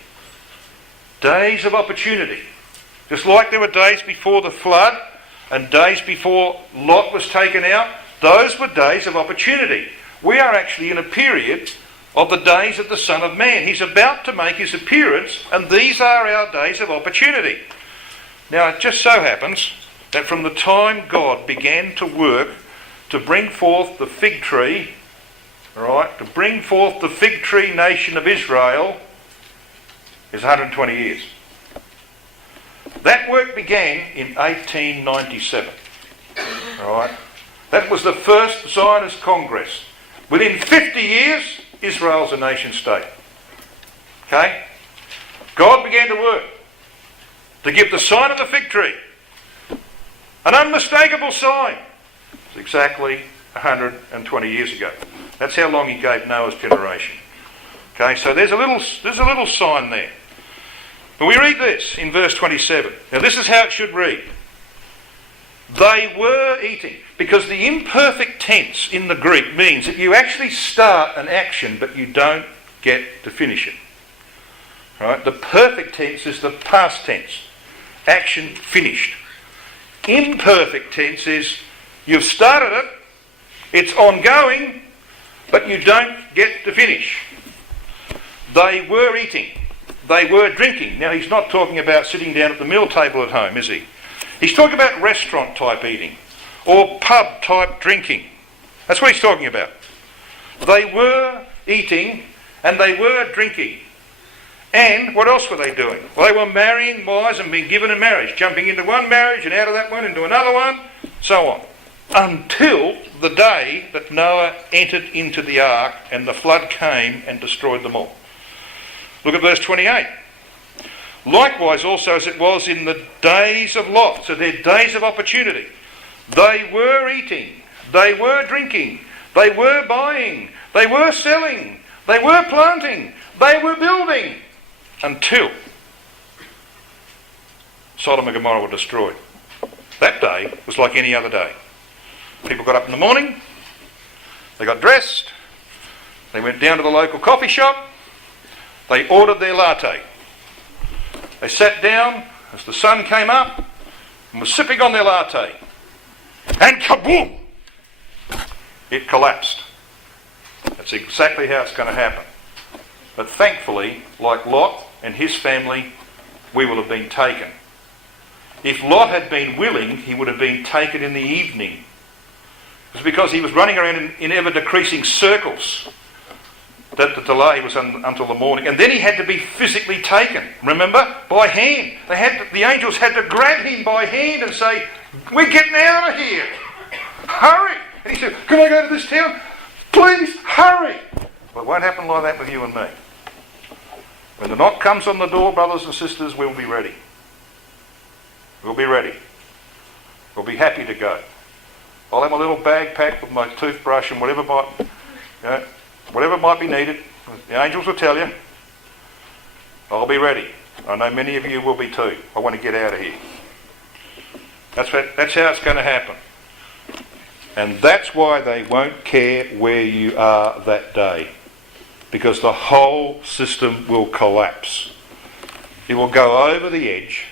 Days of opportunity. Just like there were days before the flood, and days before Lot was taken out, those were days of opportunity. We are actually in a period of the days of the Son of Man. He's about to make his appearance, and these are our days of opportunity. Now, it just so happens that from the time God began to work to bring forth the fig tree, to bring forth the fig tree nation of Israel, is 120 years. That work began in 1897. That was the first Zionist Congress. Within 50 years, Israel's a nation state. Okay? God began to work to give the sign of the fig tree. An unmistakable sign. It's exactly 120 years ago. That's how long he gave Noah's generation. Okay, so there's a little sign there. But we read this in verse 27. Now this is how it should read. They were eating. Because the imperfect tense in the Greek means that you actually start an action but you don't get to finish it. Right? The perfect tense is the past tense. Action finished. Imperfect tense is you've started it, it's ongoing, but you don't get to finish. They were eating. They were drinking. Now he's not talking about sitting down at the meal table at home, is he? He's talking about restaurant type eating. Or pub type drinking. That's what he's talking about. They were eating and they were drinking. And what else were they doing? Well, they were marrying wives and being given in marriage, jumping into one marriage and out of that one into another one, so on. Until the day that Noah entered into the ark and the flood came and destroyed them all. Look at verse 28. Likewise also as it was in the days of Lot. So they're days of opportunity. They were eating, they were drinking, they were buying, they were selling, they were planting, they were building, until Sodom and Gomorrah were destroyed. That day was like any other day. People got up in the morning, they got dressed, they went down to the local coffee shop, They ordered their latte. They sat down as the sun came up and were sipping on their latte. And kaboom! It collapsed. That's exactly how it's going to happen. But thankfully, like Lot and his family, we will have been taken. If Lot had been willing, he would have been taken in the evening. It was because he was running around in ever-decreasing circles that the delay was until the morning. And then he had to be physically taken, remember? By hand. The angels had to grab him by hand and say, "We're getting out of here. Hurry." And he said, "Can I go to this town? Please, hurry." Well, it won't happen like that with you and me. When the knock comes on the door, brothers and sisters, we'll be ready. We'll be ready. We'll be happy to go. I'll have my little bag packed with my toothbrush and whatever might be needed. The angels will tell you. I'll be ready. I know many of you will be too. I want to get out of here. That's how it's going to happen. And that's why they won't care where you are that day. Because the whole system will collapse. It will go over the edge.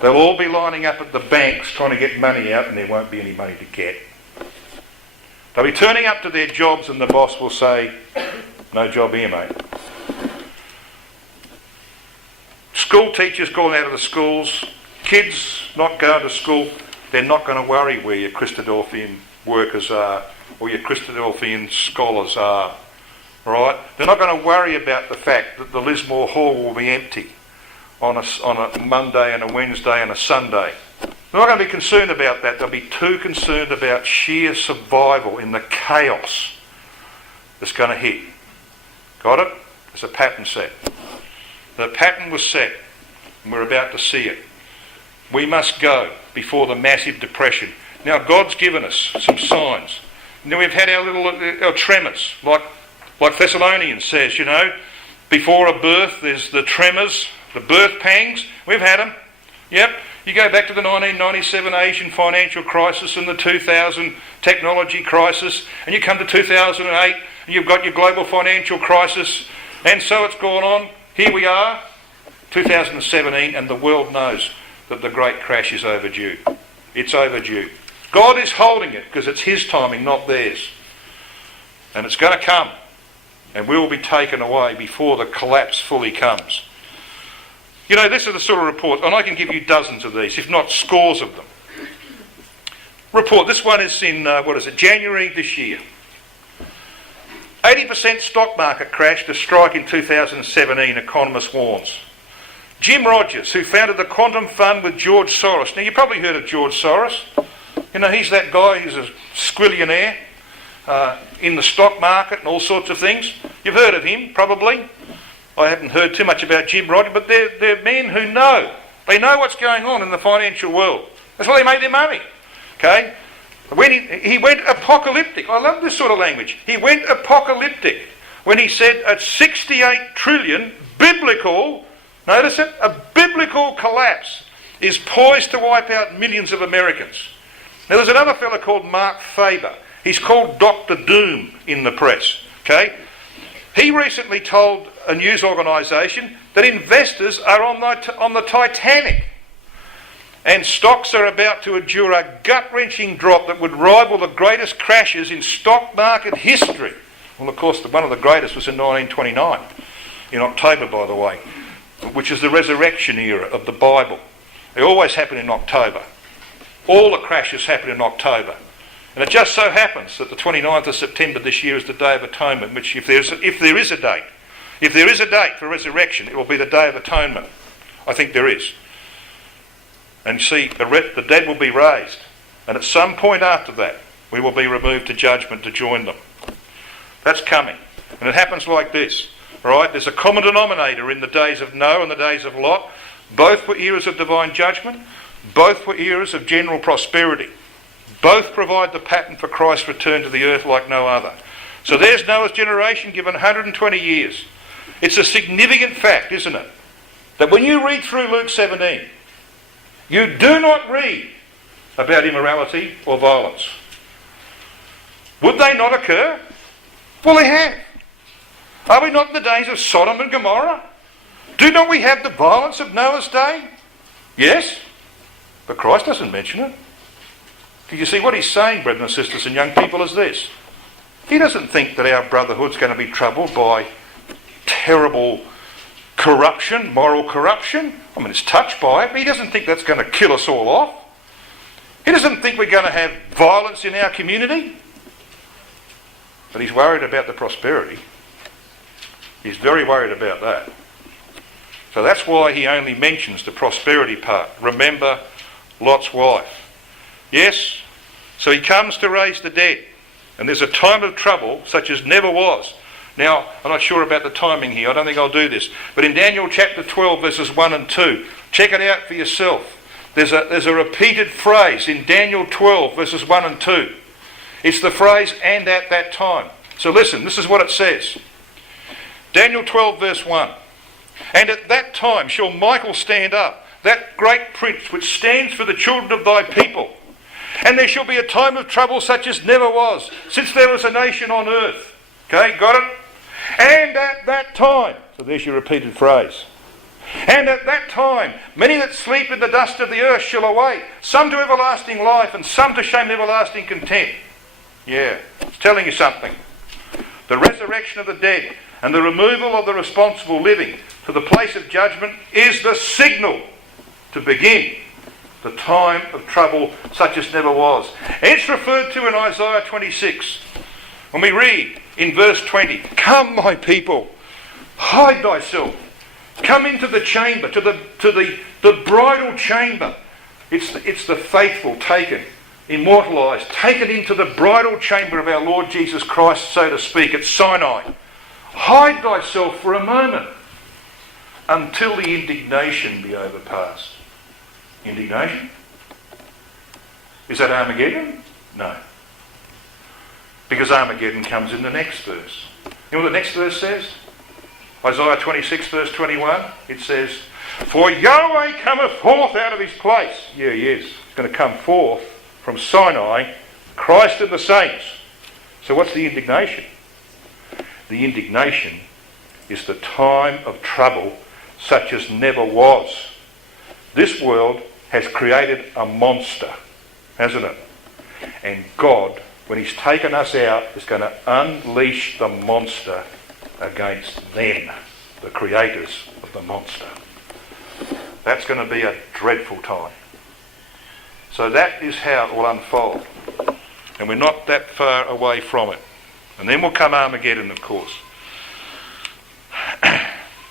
They'll all be lining up at the banks trying to get money out, and there won't be any money to get. They'll be turning up to their jobs and the boss will say, "No job here, mate." School teachers calling out of the schools, kids not going to school, they're not going to worry where your Christadelphian workers are or your Christadelphian scholars are. Right? They're not going to worry about the fact that the Lismore Hall will be empty on a Monday and a Wednesday and a Sunday. They're not going to be concerned about that. They'll be too concerned about sheer survival in the chaos that's going to hit. Got it? There's a pattern set. The pattern was set, and we're about to see it. We must go before the massive depression. Now, God's given us some signs. Now, we've had our tremors, like Thessalonians says, before a birth there's the tremors, the birth pangs. We've had them. Yep. You go back to the 1997 Asian financial crisis and the 2000 technology crisis, and you come to 2008 and you've got your global financial crisis, and so it's gone on. Here we are, 2017, and the world knows that the great crash is overdue. It's overdue. God is holding it because it's his timing, not theirs. And it's going to come. And we will be taken away before the collapse fully comes. This is the sort of report, and I can give you dozens of these, if not scores of them. Report, this one is in, January this year. 80% stock market crash to strike in 2017, economist warns. Jim Rogers, who founded the Quantum Fund with George Soros. Now, you've probably heard of George Soros. He's that guy who's a squillionaire in the stock market and all sorts of things. You've heard of him, probably. I haven't heard too much about Jim Rogers, but they're men who know. They know what's going on in the financial world. That's why they made their money. Okay? When he went apocalyptic. I love this sort of language. He went apocalyptic when he said at 68 trillion, biblical, notice it, a biblical collapse is poised to wipe out millions of Americans. Now there's another fellow called Mark Faber. He's called Dr. Doom in the press. Okay? He recently told a news organisation that investors are on the Titanic and stocks are about to endure a gut-wrenching drop that would rival the greatest crashes in stock market history. Well, of course, one of the greatest was in 1929, in October, by the way, which is the resurrection era of the Bible. They always happen in October. All the crashes happen in October. And it just so happens that the 29th of September this year is the Day of Atonement, which if there is a date for resurrection, it will be the Day of Atonement. I think there is. And see, the dead will be raised. And at some point after that, we will be removed to judgment to join them. That's coming. And it happens like this. Right? There's a common denominator in the days of Noah and the days of Lot. Both were eras of divine judgment. Both were eras of general prosperity. Both provide the pattern for Christ's return to the earth like no other. So there's Noah's generation given 120 years. It's a significant fact, isn't it? That when you read through Luke 17, you do not read about immorality or violence. Would they not occur? Well, they have. Are we not in the days of Sodom and Gomorrah? Do not we have the violence of Noah's day? Yes, but Christ doesn't mention it. Can you see what he's saying, brethren and sisters and young people, is this? He doesn't think that our brotherhood's going to be troubled by terrible corruption, moral corruption. I mean, it's touched by it, but he doesn't think that's going to kill us all off. He doesn't think we're going to have violence in our community. But he's worried about the prosperity. He's very worried about that. So that's why he only mentions the prosperity part. Remember Lot's wife. Yes, so he comes to raise the dead. And there's a time of trouble such as never was. Now, I'm not sure about the timing here. I don't think I'll do this. But in Daniel chapter 12, verses 1 and 2, check it out for yourself. There's a repeated phrase in Daniel 12, verses 1 and 2. It's the phrase, and at that time. So listen, this is what it says. Daniel 12, verse 1. And at that time shall Michael stand up, that great prince which stands for the children of thy people. And there shall be a time of trouble such as never was, since there was a nation on earth. Okay, got it? And at that time, so there's your repeated phrase. And at that time, many that sleep in the dust of the earth shall awake, some to everlasting life, and some to shame and everlasting contempt. Yeah, it's telling you something. The resurrection of the dead and the removal of the responsible living to the place of judgment is the signal to begin the time of trouble such as never was. It's referred to in Isaiah 26. When we read in verse 20, "Come, my people, hide thyself. Come into the chamber, to the bridal chamber." It's the faithful taken, immortalised, taken into the bridal chamber of our Lord Jesus Christ, so to speak, at Sinai. Hide thyself for a moment until the indignation be overpassed. Indignation? Is that Armageddon? No. Because Armageddon comes in the next verse. You know what the next verse says? Isaiah 26 verse 21. It says, "For Yahweh cometh forth out of his place." Yeah, he is. He's going to come forth from Sinai, Christ and the saints. So what's the indignation? The indignation is the time of trouble such as never was. This world has created a monster, hasn't it? And God, when he's taken us out, is going to unleash the monster against them, the creators of the monster. That's going to be a dreadful time. So that is how it will unfold. And we're not that far away from it. And then will come Armageddon, of course.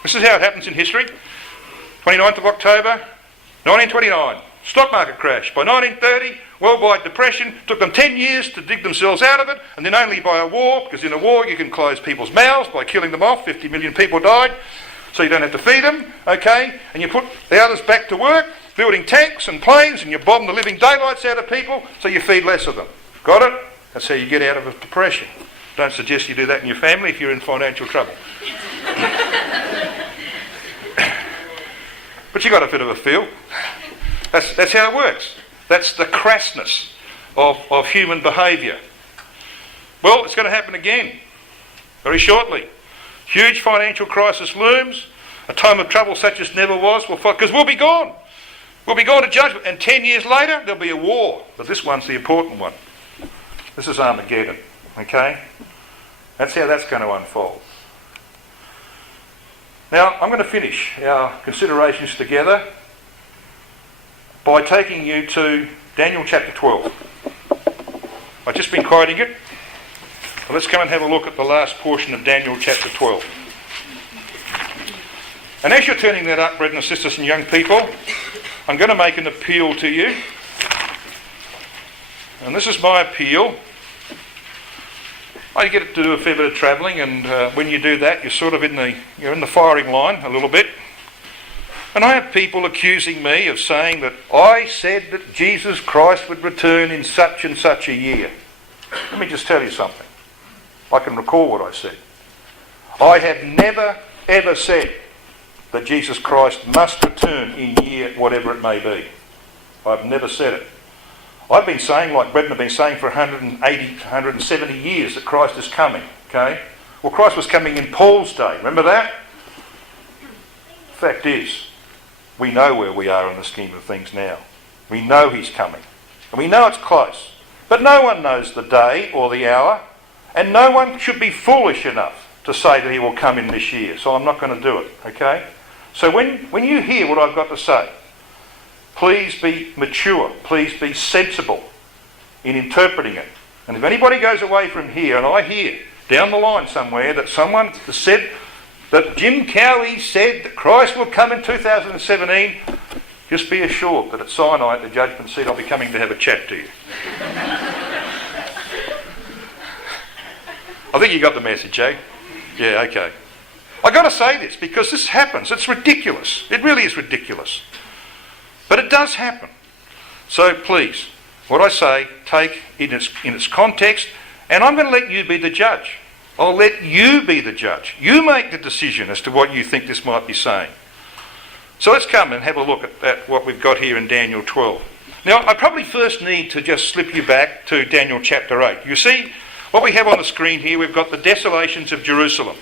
This is how it happens in history. 29th of October, 1929. Stock market crash. By 1930, worldwide depression. Took them 10 years to dig themselves out of it, and then only by a war, because in a war you can close people's mouths by killing them off. 50 million people died, so you don't have to feed them, okay? And you put the others back to work, building tanks and planes, and you bomb the living daylights out of people, so you feed less of them. Got it? That's how you get out of a depression. Don't suggest you do that in your family if you're in financial trouble. But you got a bit of a feel. That's how it works. That's the crassness of human behaviour. Well, it's going to happen again very shortly. Huge financial crisis looms. A time of trouble such as never was. Because we'll be gone. We'll be gone to judgment. And 10 years later, there'll be a war. But this one's the important one. This is Armageddon. Okay? That's how that's going to unfold. Now, I'm going to finish our considerations together by taking you to Daniel chapter 12. I've just been quoting it. Well, let's come and have a look at the last portion of Daniel chapter 12. And as you're turning that up, brethren and sisters and young people, I'm going to make an appeal to you. And this is my appeal. I get to do a fair bit of travelling, and when you do that, you're in the firing line a little bit. And I have people accusing me of saying that I said that Jesus Christ would return in such and such a year. Let me just tell you something. I can recall what I said. I have never ever said that Jesus Christ must return in year whatever it may be. I've never said it. I've been saying, like brethren have been saying for 180, 170 years, that Christ is coming. Okay? Well, Christ was coming in Paul's day. Remember that? Fact is, we know where we are in the scheme of things now. We know he's coming. And we know it's close. But no one knows the day or the hour. And no one should be foolish enough to say that he will come in this year. So I'm not going to do it, okay? So when you hear what I've got to say, please be mature. Please be sensible in interpreting it. And if anybody goes away from here and I hear down the line somewhere that someone has said that Jim Cowie said that Christ will come in 2017, just be assured that at Sinai, at the judgment seat, I'll be coming to have a chat to you. I think you got the message, eh? Yeah, okay. I've got to say this because this happens. It's ridiculous. It really is ridiculous. But it does happen. So please, what I say, take in its context, and I'm going to let you be the judge. I'll let you be the judge. You make the decision as to what you think this might be saying. So let's come and have a look at what we've got here in Daniel 12. Now, I probably first need to just slip you back to Daniel chapter 8. You see, what we have on the screen here, we've got the desolations of Jerusalem.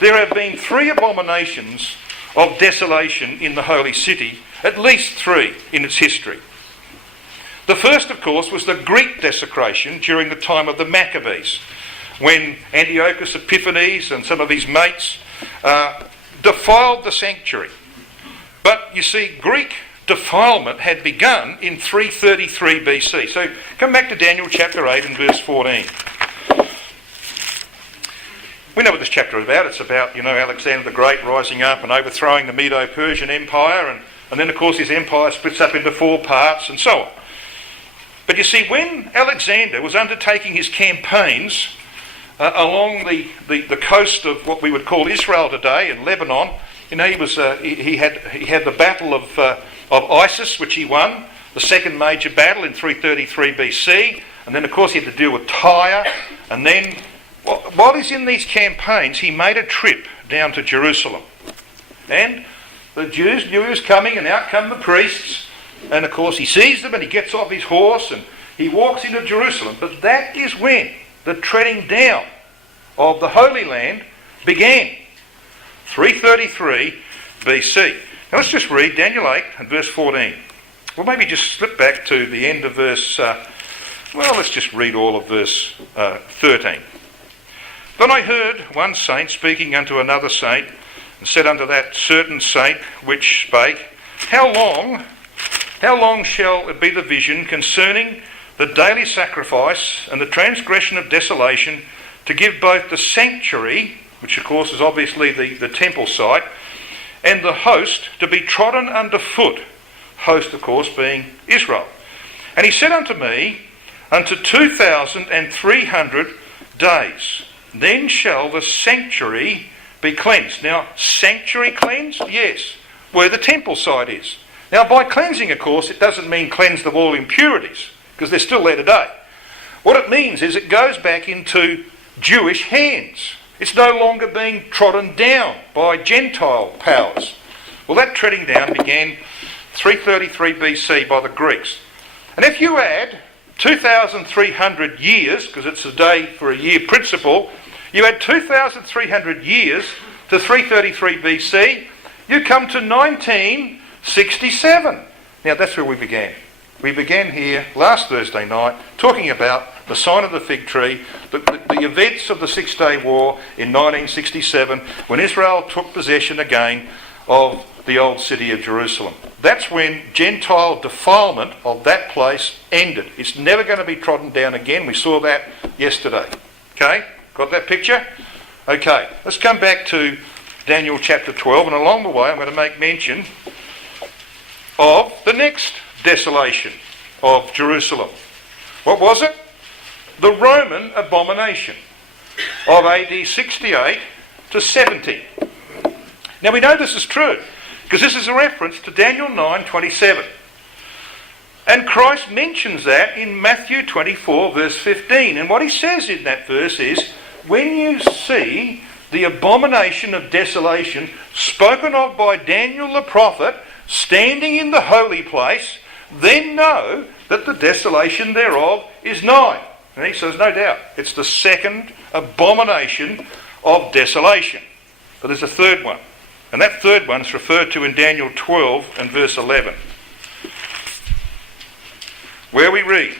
There have been 3 abominations of desolation in the holy city, at least 3 in its history. The first, of course, was the Greek desecration during the time of the Maccabees, when Antiochus Epiphanes and some of his mates defiled the sanctuary. But you see, Greek defilement had begun in 333 BC. So come back to Daniel chapter 8 and verse 14. We know what this chapter is about. It's about, Alexander the Great rising up and overthrowing the Medo-Persian Empire, and then, of course, his empire splits up into 4 parts and so on. But you see, when Alexander was undertaking his campaigns along the coast of what we would call Israel today, in Lebanon, he had the battle of Isis, which he won, the second major battle in 333 BC, and then, of course, he had to deal with Tyre, and then while he's in these campaigns, he made a trip down to Jerusalem. And the Jews knew he was coming, and out come the priests. And of course, he sees them and he gets off his horse and he walks into Jerusalem. But that is when the treading down of the Holy Land began. 333 BC. Now let's just read Daniel 8 and verse 14. Well, maybe just slip back to the end of verse... let's just read all of verse 13. Then I heard one saint speaking unto another saint, and said unto that certain saint which spake, How long shall it be the vision concerning the daily sacrifice and the transgression of desolation, to give both the sanctuary, which of course is obviously the temple site, and the host to be trodden under foot, host of course being Israel. And he said unto me, unto 2,300 days, then shall the sanctuary be cleansed. Now, sanctuary cleansed? Yes, where the temple site is. Now, by cleansing, of course, it doesn't mean cleansed of all impurities, because they're still there today. What it means is it goes back into Jewish hands. It's no longer being trodden down by Gentile powers. Well, that treading down began 333 BC by the Greeks. And if you add 2,300 years, because it's a day for a year principle, you add 2,300 years to 333 BC, you come to 1967. Now that's where we began. We began here last Thursday night talking about the sign of the fig tree, the events of the 6-Day War in 1967, when Israel took possession again of the old city of Jerusalem. That's when Gentile defilement of that place ended. It's never going to be trodden down again. We saw that yesterday. Okay? Got that picture? Okay, let's come back to Daniel chapter 12, and along the way I'm going to make mention of the next desolation of Jerusalem. What was it? The Roman abomination of AD 68 to 70. Now we know this is true, because this is a reference to Daniel 9:27. And Christ mentions that in Matthew 24 verse 15. And what he says in that verse is, when you see the abomination of desolation spoken of by Daniel the prophet standing in the holy place, then know that the desolation thereof is nigh. And he says, no doubt, it's the second abomination of desolation. But there's a third one. And that third one is referred to in Daniel 12 and verse 11, where we read,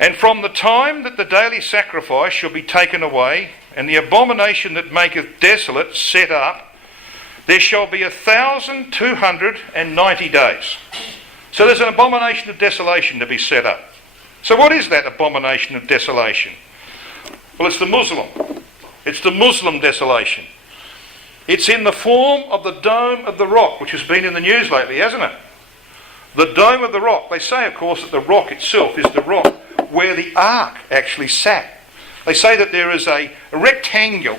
"And from the time that the daily sacrifice shall be taken away, and the abomination that maketh desolate set up, there shall be 1,290 days." So there's an abomination of desolation to be set up. So what is that abomination of desolation? Well, it's the Muslim. It's the Muslim desolation. It's in the form of the Dome of the Rock, which has been in the news lately, hasn't it? The Dome of the Rock. They say, of course, that the rock itself is the rock where the ark actually sat. They say that there is a rectangular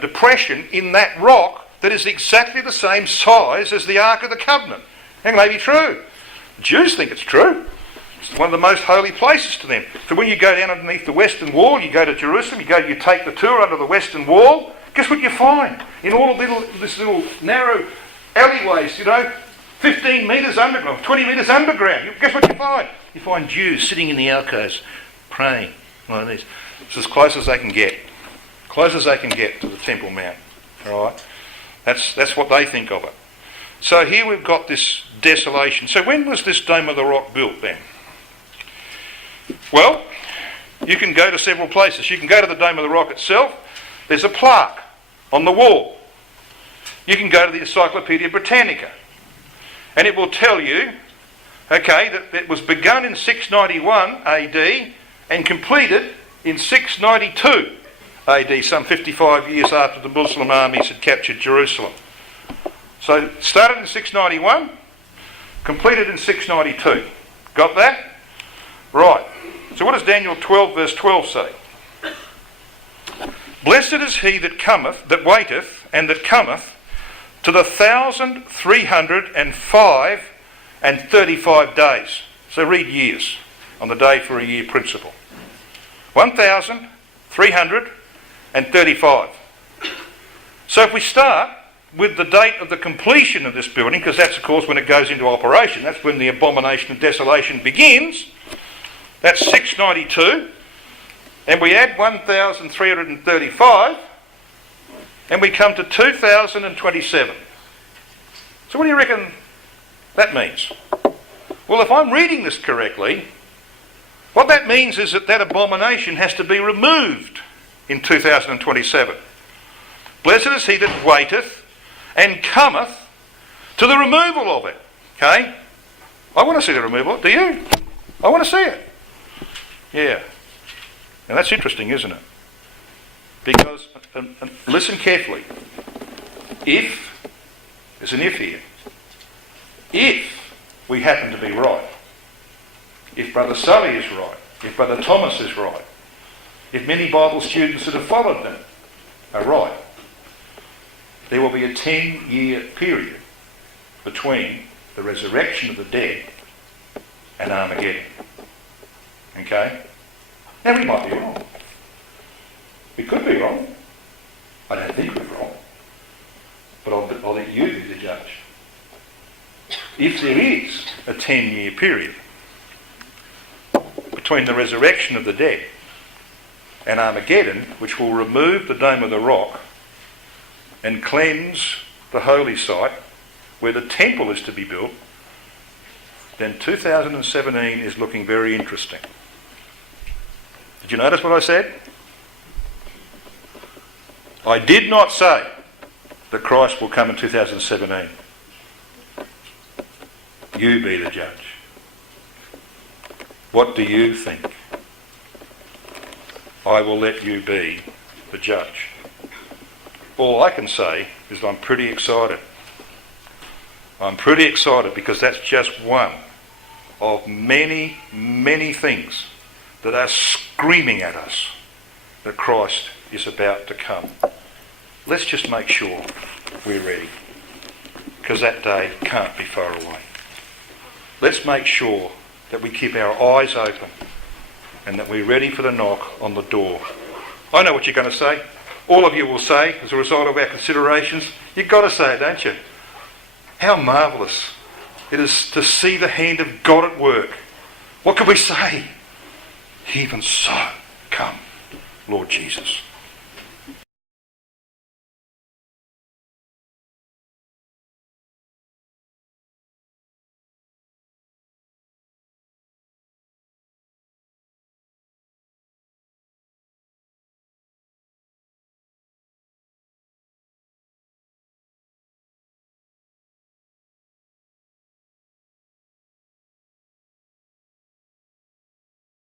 depression in that rock that is exactly the same size as the Ark of the Covenant. That may be true. The Jews think it's true. It's one of the most holy places to them. So when you go down underneath the Western Wall, you go to Jerusalem, you take the tour under the Western Wall, guess what you find? In all of this little narrow alleyways, 15 metres underground, 20 metres underground, guess what you find? You find Jews sitting in the alcoves, praying like this. It's as close as they can get. Close as they can get to the Temple Mount. All right? That's what they think of it. So here we've got this desolation. So when was this Dome of the Rock built then? Well, you can go to several places. You can go to the Dome of the Rock itself. There's a plaque on the wall. You can go to the Encyclopedia Britannica, and it will tell you, that it was begun in 691 AD and completed in 692 AD, some 55 years after the Muslim armies had captured Jerusalem. So it started in 691, completed in 692. Got that? Right. So what does Daniel 12 verse 12 say? "Blessed is he that cometh, that waiteth, and that cometh to the 1,305 and 35 days." So read years on the day for a year principle. 1,335. So if we start with the date of the completion of this building, because that's of course when it goes into operation, that's when the abomination of desolation begins, that's 692, and we add 1,335, and we come to 2027. So what do you reckon that means? Well, if I'm reading this correctly, what that means is that abomination has to be removed in 2027. "Blessed is he that waiteth and cometh to the removal of it." Okay? I want to see the removal. Do you? I want to see it. Yeah. Now that's interesting, isn't it? Because, and listen carefully, there's an if here, if we happen to be right, if Brother Sully is right, if Brother Thomas is right, if many Bible students that have followed them are right, there will be a 10-year period between the resurrection of the dead and Armageddon. Okay? Now we might be wrong. We could be wrong. I don't think we're wrong. But I'll let you be the judge. If there is a 10-year period between the resurrection of the dead and Armageddon, which will remove the Dome of the Rock and cleanse the holy site where the temple is to be built, then 2017 is looking very interesting. Did you notice what I said? I did not say that Christ will come in 2017. You be the judge. What do you think? I will let you be the judge. All I can say is I'm pretty excited. I'm pretty excited because that's just one of many, many things that are screaming at us that Christ is about to come. Let's just make sure we're ready, because that day can't be far away. Let's make sure that we keep our eyes open and that we're ready for the knock on the door. I know what you're going to say. All of you will say, as a result of our considerations, you've got to say it, don't you? How marvellous it is to see the hand of God at work. What could we say? Even so, come, Lord Jesus.